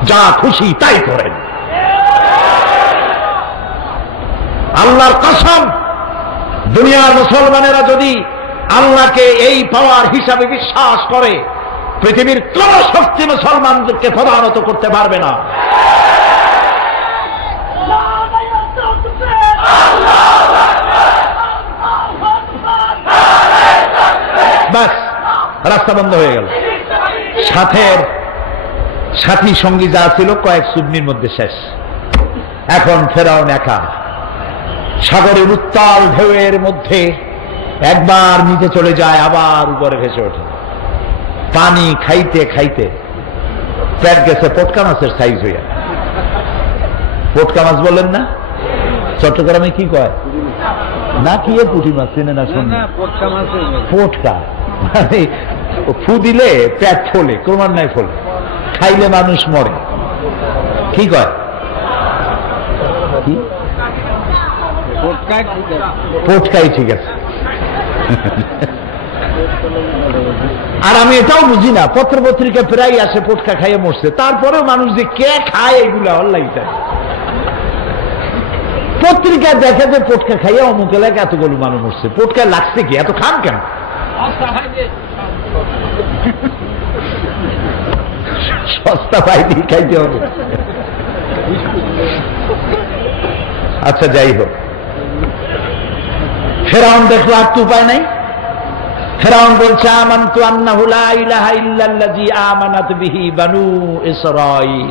যা খুশি তাই করেন। আল্লাহর কসম, দুনিয়ার মুসলমানেরা যদি আল্লাহকে এই পাওয়ার হিসাবে বিশ্বাস করে, পৃথিবীর কোন শক্তি মুসলমানদেরকে প্রধানত করতে পারবে না। বাস, রাস্তা বন্ধ হয়ে গেল। সাথী সঙ্গী যা ছিল কয়েক চুবনির মধ্যে শেষ। এখন ফেরাউন একা সাগরের উত্তাল ঢেউয়ের মধ্যে একবার নিচে চলে যায়, আবার উপরে ভেসে ওঠে। পানি খাইতে খাইতে পেট গেছে পটকা মাছের সাইজ হইয়া। পটকা মাছ বললেন না? চট্টগ্রামে কি কয় না, কি পুঁটি মাছ চেনে না? শুন, পটকা মানে ফু দিলে পেট ফোলে, ক্রমান্বয়ে ফোলে, খাইলে মানুষ মরে। কি কয়? কি পটকাই ঠিক আছে। আর আমি এটাও বুঝি না, পত্র পত্রিকা প্রায় আসে পটকা খাইয়ে মরছে, তারপরেও মানুষ যে কে খায় এগুলা অনলাইন পত্রিকায় দেখে যে পটকা খাইয়ে অমুক এলাকায় এতগুলো মানুষ মরছে। পটকা লাগছে কি? এত খান কেন? সস্তা পাইনি খাইতে হবে। আচ্ছা যাই হোক, ফেরাউন দেখলো আর তো উপায় নাই। ফেরাউন বলছে আমানতু আন্নাহু লা ইলাহা ইল্লাল্লাযী আমানাত বিহি বানু ইসরাঈল।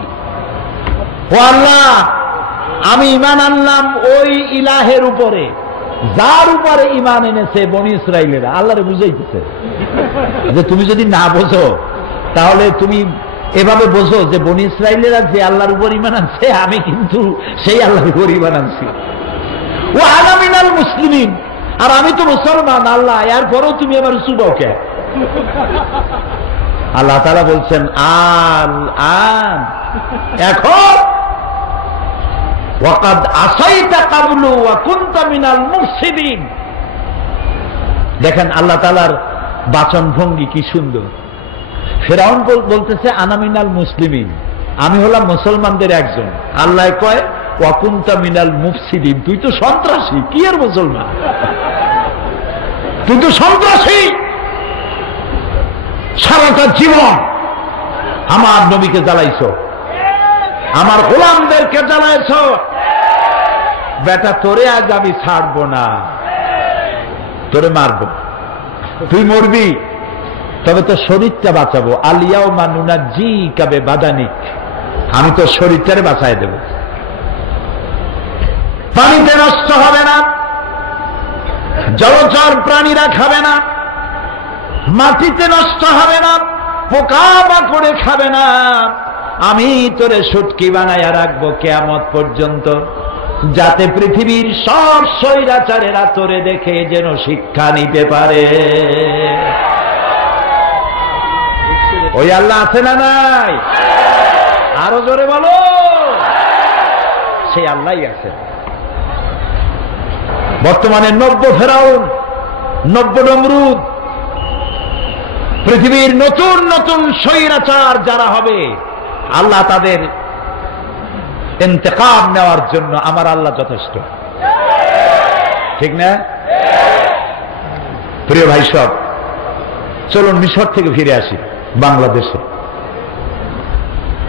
ও আল্লাহ, আমি ঈমান আনলাম ওই ইলাহের উপরে যার উপরে ঈমান এনেছে বনি ইসরাইলেরা। আল্লাহরে বুঝাইতেছে যে তুমি যদি না বোঝো তাহলে তুমি এভাবে বোঝো যে বনি ইসরাইলেরা যে আল্লাহর উপর ঈমান আনছে আমি কিন্তু সেই আল্লাহর উপর ঈমান আনছি। ও আনা মিনাল মুসলিমিন, আর আমি তো মুসলমান আল্লাহ, এরপরেও তুমি আবার চুবাও কে? আল্লাহ তাআলা বলছেন আল আন, এখন ওয়াকাদ আসাইতা ক্বাবলু ওয়া কুনতা মিনাল মুফসিদিন। দেখেন আল্লাহ তাআলার বাচন ভঙ্গি কি সুন্দর। ফেরাউন বলতেছে আনা মিনাল মুসলিমিন, আমি হলাম মুসলমানদের একজন। আল্লাহ কয় ওয়া কুনতা মিনাল মুফসিদিন, তুই তো সন্ত্রাসী। কি আর মুসলমান, তুই তো সন্ত্রাসী। সারাটা জীবন আমার নবীকে জ্বালাইছো, আমার গোলামদেরকে জ্বালাইছো। বেটা তোরে আজ আমি ছাড়বো না, তোরে মারবো, তুই মরবি, তবে তো শরীরটা বাঁচাবো। আলিয়াউমা নুনাজ্জিকা বিবাদানিক, আমি তো শরীরটারে বাঁচায় দেব। পানিতে নষ্ট হবে না, জলচর প্রাণীরা খাবে না, মাটিতে নষ্ট হবে না, পোকা মাকড়ে খাবে না। আমি তোরে শুটকি বানাইয়া রাখবো কিয়ামত পর্যন্ত, যাতে পৃথিবীর সব স্বৈরাচারেরা তোরে দেখে যেন শিক্ষা নিতে পারে। ওই আল্লাহ আছে না নাই? আরো জোরে বলো, সেই আল্লাহই আছে। বর্তমানে নব্য ফেরাউন, নব্য নমরুদ, পৃথিবীর নতুন নতুন স্বৈরাচার যারা হবে, আল্লাহ তাদের ইন্তেকাম নেওয়ার জন্য আমার আল্লাহ যথেষ্ট। ঠিক না? প্রিয় ভাই সব, চলুন মিশর থেকে ফিরে আসি বাংলাদেশে।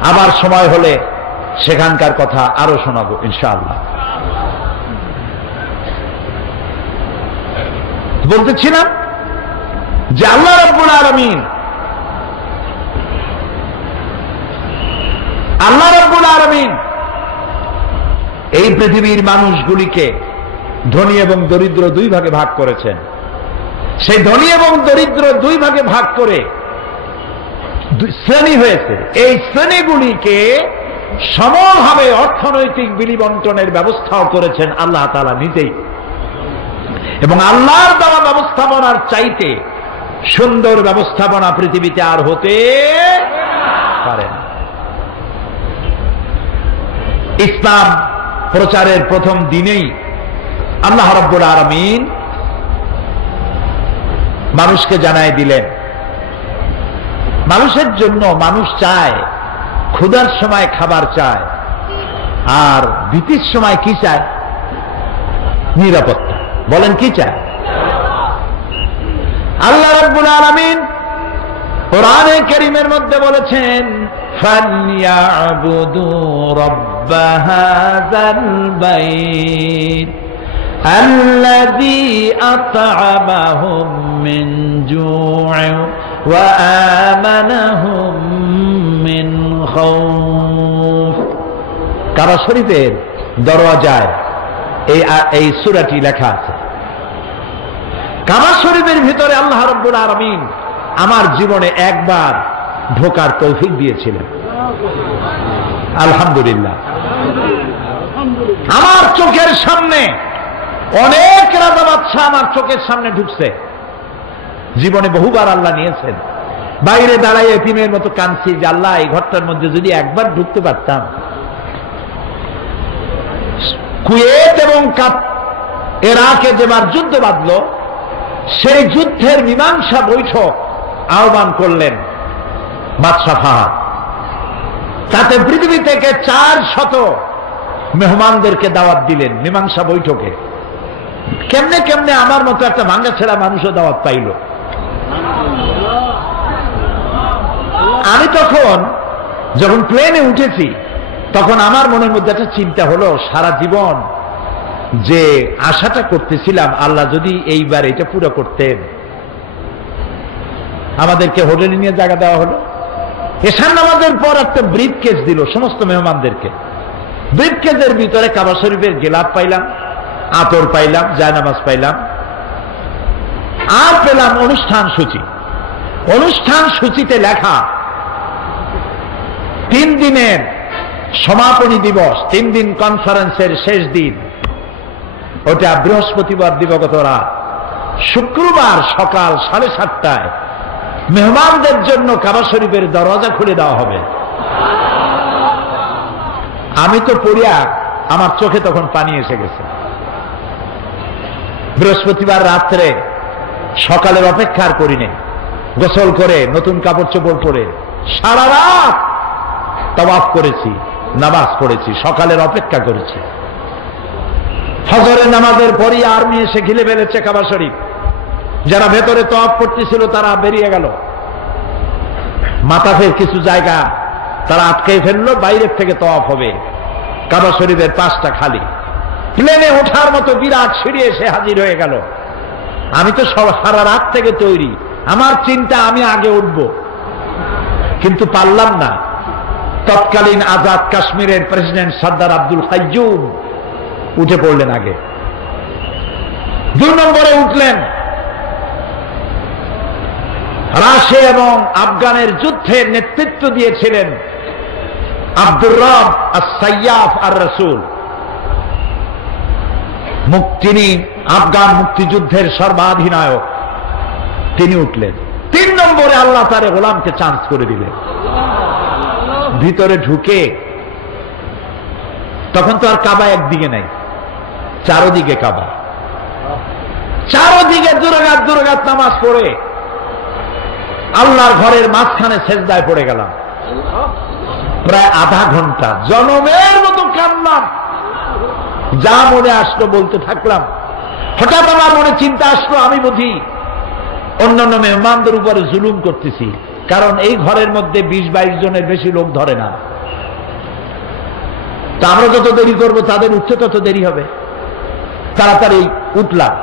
আবার সময় হলে সেখানকার কথা আরো শোনাবো ইনশাআল্লাহ। বলতেছিলাম যে আল্লাহ রাব্বুল আলামিন, আল্লাহ রাব্বুল আলামিন এই পৃথিবীর মানুষগুলিকে ধনী এবং দরিদ্র দুই ভাগে ভাগ করেছেন। সেই ধনী এবং দরিদ্র দুই ভাগে ভাগ করে শ্রেণী হয়েছে। এই শ্রেণীগুলিকে সমভাবে অর্থনৈতিক বিলি বন্টনের ব্যবস্থাও করেছেন আল্লাহ তাআলা নিজেই। এবং আল্লাহর দেওয়া ব্যবস্থাপনার চাইতে সুন্দর ব্যবস্থাপনা পৃথিবীতে আর হতে পারে না। ইসলাম প্রচারের প্রথম দিনেই আল্লাহ রাব্বুল আলামিন মানুষকে জানায় দিলেন, মানুষের জন্য মানুষ চায়, ক্ষুধার সময় খাবার চায়, আর ভীতির সময় কি চায়? নিরাপত্তা। বলেন কি চায়? আল্লাহ রাব্বুল আলামিন কোরআনে কারীমের মধ্যে বলেছেন ফালইয়াবুদু রাব্ব হাযাল বাইত আল্লাযী আত'আমাহুম মিন জু'in ওয়া আমানাহুম মিন খাউফ। কাবা শরীফের দরওয়াজায় এই সূরাটি লেখা আছে। কাবা শরীফের ভিতরে আল্লাহ রাব্বুল আলামিন আমার জীবনে একবার ঢোকার তৌফিক দিয়েছিলেন, আলহামদুলিল্লাহ। আমার চোখের সামনে অনেক রাজা বাদশাহ আমার চোখের সামনে ঢুকছে। জীবনে বহুবার আল্লাহ নিয়েছেন। বাইরে দাঁড়াই এতিমের মতো কাঁদছি যে আল্লাহ এই ঘরটার মধ্যে যদি একবার ঢুকতে পারতাম। কুয়েত এবং ইরাকে যেবার যুদ্ধ বাঁধল, সেই যুদ্ধের মীমাংসা বৈঠক আহ্বান করলেন বাদশাহ ফাহাদ। তাতে পৃথিবী থেকে 400 মেহমানদেরকে দাওয়াত দিলেন মীমাংসা বৈঠকে। কেমনে কেমনে আমার মতো একটা ভাঙ্গা ছেড়া মানুষও দাওয়াত পাইল। আমি তখন যখন প্লেনে উঠেছি তখন আমার মনের মধ্যে একটা চিন্তা হলো, সারা জীবন যে আশাটা করতেছিলাম আল্লাহ যদি এইবার এটা পুরো করতেন। আমাদেরকে হোটেলে নিয়ে জায়গা দেওয়া হলো, এশার নামাজের পর একটা ব্রিফ কেস দিল সমস্ত মেহমানদেরকে। ব্রিফ কেসের ভিতরে কাবা শরীফের গেলাপ পাইলাম, আতর পাইলাম, জায়নামাজ পাইলাম, আর পেলাম অনুষ্ঠান সূচি। অনুষ্ঠান সূচিতে লেখা 3 দিনের সমাপনী দিবস, 3 দিন কনফারেন্সের শেষ দিন, ওটা বৃহস্পতিবার দিবাগত রাত, শুক্রবার সকাল 7:30টায় মেহমানদের জন্য কাবা শরীফের দরজা খুলে দেওয়া হবে। আমি তো পড়িয়া আমার চোখে তখন পানি এসে গেছে। বৃহস্পতিবার রাত্রে সকালের অপেক্ষা আর করিনি, গোসল করে নতুন কাপড় চোপড় পরে সারা রাত তাওয়াফ করেছি, নামাজ পড়েছি, সকালের অপেক্ষা করেছি। ফজরের নামাজের পরই আর্মি এসে ঘিরে ফেলেছে কাবা শরীফ। যারা ভেতরে তাওয়াফ করতেছিল তারা বেরিয়ে গেল, মাতাফের কিছু জায়গা তারা আটকে ফেললো, বাইরের থেকে তাওয়াফ হবে। কাবা শরীফের পাশটা খালি। প্লেনে ওঠার মতো বিরাট সিঁড়ি এসে হাজির হয়ে গেল। আমি তো সারা রাত থেকে তৈরি, আমার চিন্তা আমি আগে উঠব, কিন্তু পারলাম না। তৎকালীন আজাদ কাশ্মীরের প্রেসিডেন্ট সর্দার আব্দুল কাইয়ুম উঠে পড়লেন আগে। 2 নম্বরে উঠলেন রাশিয়া এবং আফগানের যুদ্ধের নেতৃত্ব দিয়েছিলেন আব্দুর রব আস-সাইয়াফ আর-রাসূল। তিনি আফগান মুক্তিযুদ্ধের সর্বাধিনায়ক, তিনি উঠলেন। 3 নম্বরে আল্লাহ তার গোলামকে চান্স করে দিলেন। ভিতরে ঢুকে তখন তো আর কাবা একদিকে নাই, চারদিকে কাবা, চারদিকে দুরাকাত নামাজ পড়ে আল্লাহর ঘরের মাঝখানে সেজদায় পড়ে গেলাম। প্রায় আধা ঘন্টা জনমের মতো কাঁদলাম, যা মনে আসলো বলতে থাকলাম। হঠাৎ আমার মনে চিন্তা আসলো, আমি বুঝি অন্যান্য মেহমানদের উপরে জুলুম করতেছি, কারণ এই ঘরের মধ্যে 20-22 জনের বেশি লোক ধরে না। তা আমরা যত দেরি করবো তাদের উঠতে তত দেরি হবে। তাড়াতাড়ি উঠলাম।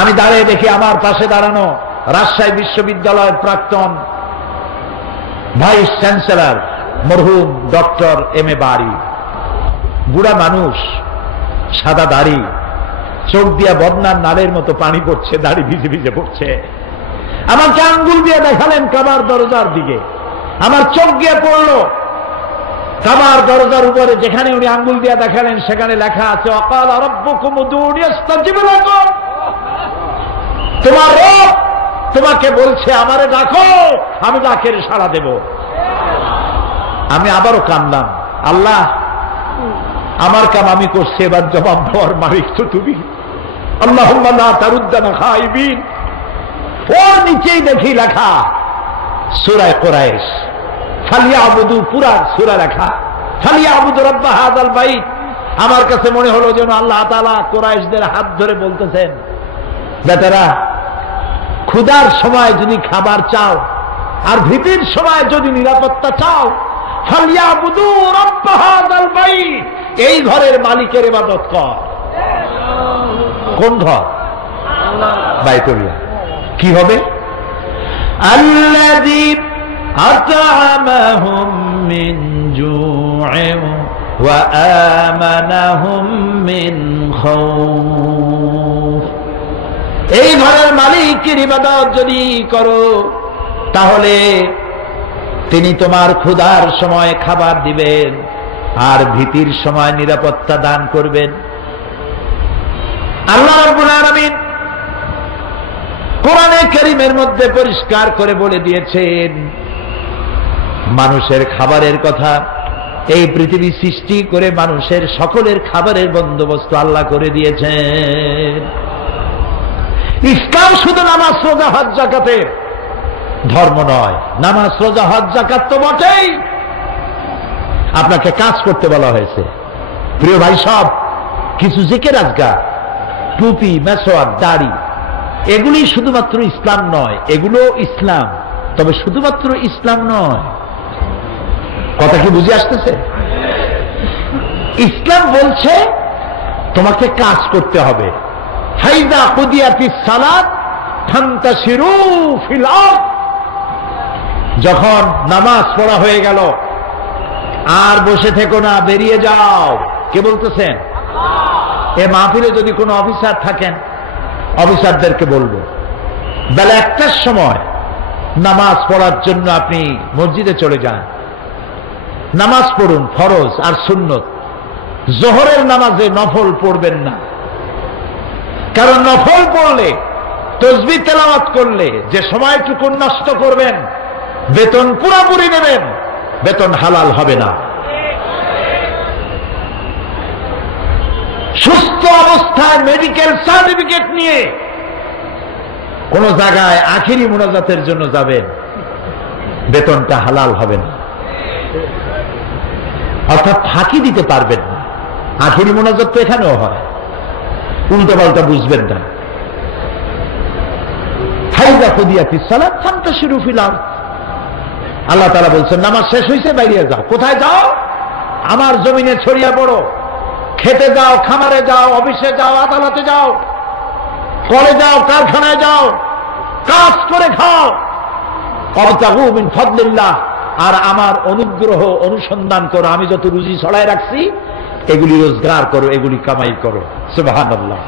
আমি দাঁড়িয়ে দেখি আমার পাশে দাঁড়ানো রাজশাহী বিশ্ববিদ্যালয়ের প্রাক্তন ভাইস চ্যান্সেলর মরহুম ডক্টর M.A. বারী। বুড়া মানুষ, সাদা দাড়ি, চোখ দিয়া বদনার নালের মতো পানি পড়ছে, দাড়ি ভিজে ভিজে পড়ছে। আমাকে আঙ্গুল দিয়ে দেখালেন কাবার দরজার দিকে। আমার চোখ গিয়ে পড়লো কাবার দরজার উপরে, যেখানে উনি আঙ্গুল দিয়ে দেখালেন সেখানে লেখা আছে ওয়াকালা রাব্বুকুম উদউনি আস্তাজিব লাকুম। তোমার রব তোমাকে বলছে আমারে ডাকো, আমি ডাকের সাড়া দেব। আমি আবারও কাঁদলাম, আল্লাহ আমার কাম আমি করছি, এবার জবাব দেওয়ার মালিক তো তুমি। আল্লাহুম্মা লা তারুদ্দানা খাইবিন। ওর নিচেই দেখি লেখা সূরা কুরাইশ, ফালিয়াবুদু, পুরা সূরা লেখা ফালিয়াবুদু রাব্বা হাযাল বাইত। আমার কাছে মনে হলো যেন আল্লাহ তাআলা কুরাইশদের হাত ধরে বলতেছেন, বেটারা ক্ষুধার সময় যদি খাবার চাও আর ভীতির সময় যদি নিরাপত্তা চাও, ফালিয়াবুদু রাব্বা হাযাল বাইত, এই ঘরের মালিকের ইবাদত কর। কোন ঘর? বাইতুল্লাহ। কি হবে? আল্লাযী আত'আমাহুম মিন জু'ইন ওয়া আমানাহুম মিন খাউফ। এই ঘরের মালিকের ইবাদত যদি করো তাহলে তিনি তোমার ক্ষুধার সময় খাবার দিবেন আর ভীতির সময় নিরাপত্তা দান করবেন। আল্লাহ রাব্বুল আলামিন কোরআনে কারীমের মধ্যে পরিষ্কার করে বলে দিয়েছেন মানুষের খাবারের কথা। এই পৃথিবী সৃষ্টি করে মানুষের সকলের খাবারের বন্দোবস্ত আল্লাহ করে দিয়েছেন। ইসলাম শুধু নামাজ রোজা হজ যাকাতের ধর্ম নয়। নামাজ রোজা হজ যাকাত তো বটেই, আপনাকে কাজ করতে বলা হয়েছে। প্রিয় ভাই, সব কিছু জিকির আজকার, টুপি, মেসওয়াক, দাড়ি, এগুলি শুধুমাত্র ইসলাম নয়, এগুলো ইসলাম, তবে শুধুমাত্র ইসলাম নয়। কথা কি বুঝে আসতেছে? ইসলাম বলছে তোমাকে কাজ করতে হবে। ফাইদা কুদিয়াতিস সালাত ফান্তাশিরু ফিল আরদ, যখন নামাজ পড়া হয়ে গেল আর বসে থেকো না, বেরিয়ে যাও। কে বলতেছেন? এ মাহফিলে যদি কোনো অফিসার থাকেন, অফিসারদেরকে বলবো বেলা 1টার সময় নামাজ পড়ার জন্য আপনি মসজিদে চলে যান, নামাজ পড়ুন, ফরজ আর সুন্নত। জোহরের নামাজে নফল পড়বেন না, কারণ নফল পড়লে, তসবিহ তেলাওয়াত করলে যে সময়টুকু নষ্ট করবেন, বেতন পুরোপুরি নেবেন, বেতন হালাল হবে না। সুস্থ অবস্থায় মেডিকেল সার্টিফিকেট নিয়ে কোন জায়গায় আখিরি মুনাজাতের জন্য যাবেন, বেতনটা হালাল হবে না। অর্থাৎ ফাঁকি দিতে পারবেন না। আখিরি মুনাজাত তো এখানেও হয়, উল্টো পাল্টা বুঝবেন না। ফাইদা কুদিয়াতিস সালাত ফান্তাশিরু ফিল আরদ, আল্লাহ তাআলা বলছেন নামাজ শেষ হয়েছে, বাইরে যাও। কোথায় যাও? আমার জমিনে ছড়িয়ে পড়ো, খেতে যাও, খামারে যাও, অফিসে যাও, আদালতে যাও, কলে যাও, কারখানায় যাও, কাজ করে খাও। ওয়াবতাগু মিন ফাদলিল্লাহ, আর আমার অনুগ্রহ অনুসন্ধান করো। আমি যত রুজি ছড়ায় রাখছি এগুলি রোজগার করো, এগুলি কামাই করো। সুবহানাল্লাহ।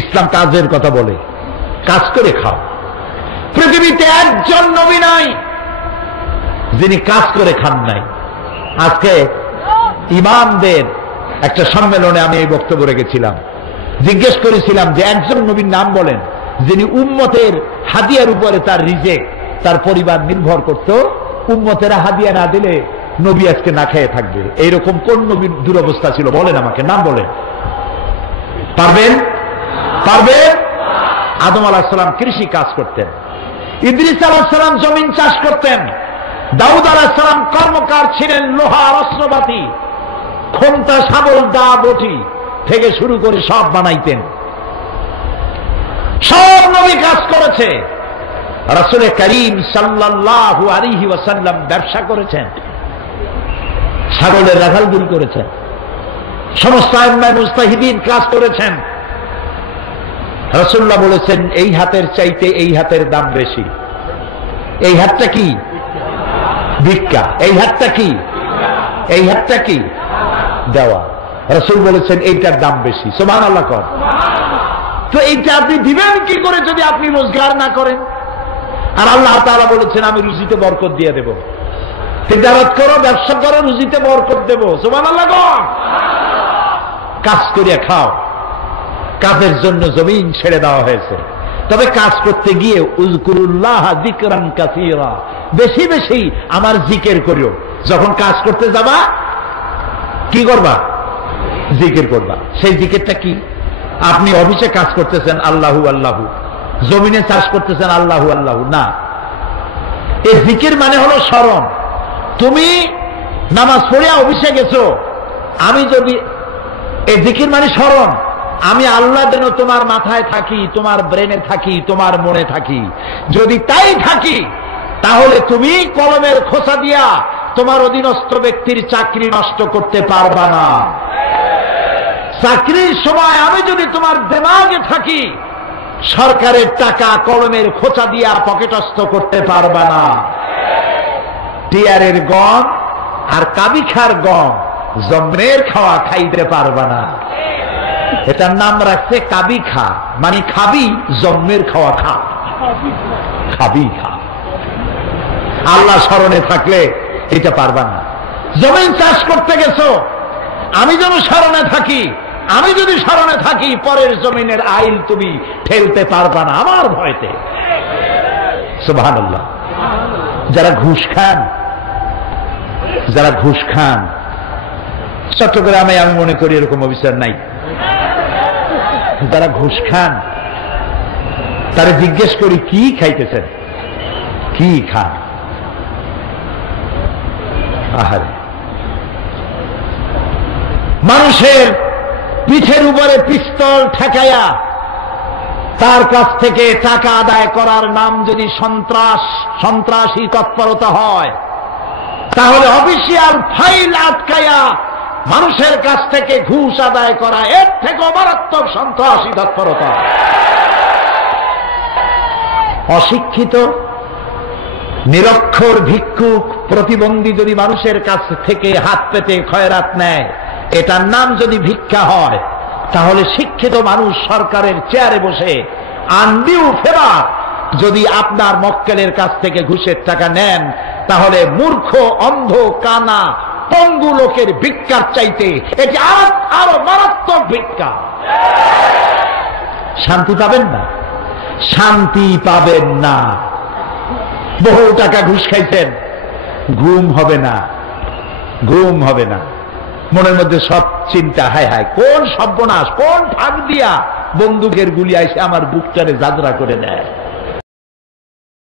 ইসলাম কাজের কথা বলে, কাজ করে খাও। পৃথিবীতে একজন নবী নাই যিনি কাজ করে খান নাই। আজকে ইমামদের একটা সম্মেলনে আমি এই বক্তব্য রেখেছিলাম, জিজ্ঞেস করেছিলাম যে একজন নবীর নাম বলেন যিনি উম্মতের হাদিয়ার উপরে তার রিজেক, তার পরিবার নির্ভর করত। উম্মতেরা হাদিয়া না দিলে নবী আজকে না খেয়ে থাকবে। এইরকম কোন নবীর দুরবস্থা ছিল? বলেন আমাকে, নাম বলেন। পারবেন? পারবেন? আদম আলাইহিস সালাম কৃষি কাজ করতেন, ইদ্রিস আলাইহিস সালাম জমিন চাষ করতেন, দাউদ আলাইহিস সালাম কর্মকার ছিলেন, লোহার অস্ত্রপাতি, খন্তা, শাবল, দা, বটি থেকে শুরু করে সব বানাইতেন। সব নবী কাজ করেছে। রাসূল করিম সাল্লাল্লাহু আলাইহি ওয়াসাল্লাম ব্যবসা করেছেন, ছাগলের রাখালগিরি করেছেন, সমস্ত আইম্মায়ে মুজতাহিদিন কাজ করেছেন। রাসূলুল্লাহ বলেছেন এই হাতের চাইতে এই হাতের দাম বেশি। এই হাতটা কি? ভিক্ষা। এই হাতটা কি? এই হাতটা কি? দেওয়া। রাসূল বলেছেন এইটার দাম বেশি। সুবহানাল্লাহ। কর তো এইটা আপনি দিবেন কি করে যদি আপনি রোজগার না করেন? আর আল্লাহ তাআলা বলেছেন আমি রুজিতে বরকত দিয়ে দেব। তিজারত করো, ব্যবসা করো, রুজিতে বরকত দেব। সুবহানাল্লাহ। কর কাজ করে খাও। কাজের জন্য জমিন ছেড়ে দেওয়া হয়েছে, তবে কাজ করতে গিয়ে উযকুরুল্লাহ যিকরান কাসীরা, বেশি বেশি আমার জিকির করিও। যখন কাজ করতে যাবা কি করবা? জিকির করবা। সেই জিকিরটা কি? আপনি অফিসে কাজ করতেছেন আল্লাহু আল্লাহু, জমিনে চাষ করতেছেন আল্লাহু আল্লাহু না। এই জিকির মানে হলো স্মরণ। তুমি নামাজ পড়ে অফিসে গেছো, আমি যদি, এই জিকির মানে স্মরণ। আমি আল্লাহ যেন তোমার মাথায় থাকি, তোমার ব্রেনে থাকি, তোমার মনে থাকি। যদি তাই থাকি তাহলে তুমি কলমের খোসা দিয়া তোমার অধীনস্থ ব্যক্তির চাকরি নষ্ট করতে পারবা না। চাকরির সময় আমি যদি তোমার দিমাগে থাকি, সরকারের টাকা কলমের খোঁচা দিয়া পকেটস্থ করতে পারবা না। টিয়ারের গম আর কাবিখার গম জন্মের খাওয়া খাইতে পারবা না। এটার নাম রাখছে কাবি খা, মানে খাবি, জন্মের খাওয়া খা, খাবি খা। আল্লাহ স্মরণে থাকলে এটা পারবা না। জমিন চাষ করতে গেছো, আমি যেন স্মরণে থাকি। আমি যদি স্মরণে থাকি, পরের জমিনের আইল তুমি ঠেলতে পারবা না আমার ভয়তে। সুবহানাল্লাহ। যারা ঘুষ খান, যারা ঘুষ খান, চট্টগ্রামে আমি মনে করি এরকম অফিসার নাই। যারা ঘুষ খান তারা জিজ্ঞেস করি কি খাইতেছেন, কি খান? আহারে, মানুষের পিঠের উপরে পিস্তল ঠেকাইয়া তার কাছ থেকে টাকা আদায় করার নাম যদি সন্ত্রাস, সন্ত্রাসী তৎপরতা হয়, তাহলে অফিসিয়াল ফাইল আটকায়া মানুষের কাছ থেকে ঘুষ আদায় করা এর থেকে মারাত্মক সন্ত্রাসী তৎপরতা। অশিক্ষিত নিরক্ষর ভিক্ষুক প্রতিবন্ধী যদি মানুষের কাছ থেকে হাত পেতে খয়রাত নেয়, এটার নাম যদি ভিক্ষা হয়, তাহলে শিক্ষিত মানুষ সরকারের চেয়ারে বসে আনডিউ ফেভার যদি আপনার মক্কেলের কাছ থেকে ঘুষের টাকা নেন, তাহলে মূর্খ অন্ধ কানা পঙ্গু লোকের ভিক্ষার চাইতে এটি আরো মারাত্মক ভিক্ষা। শান্তি পাবেন না, শান্তি পাবেন না। বহু টাকা ঘুষ খাইছেন, ঘুম হবে না, ঘুম হবে না। মনের মধ্যে সব চিন্তা, হায় হায় কোন সর্বনাশ, কোন ফাঁক দিয়া বন্দুকের গুলি আইসে আমার বুকটারে জাদরা করে দেয়।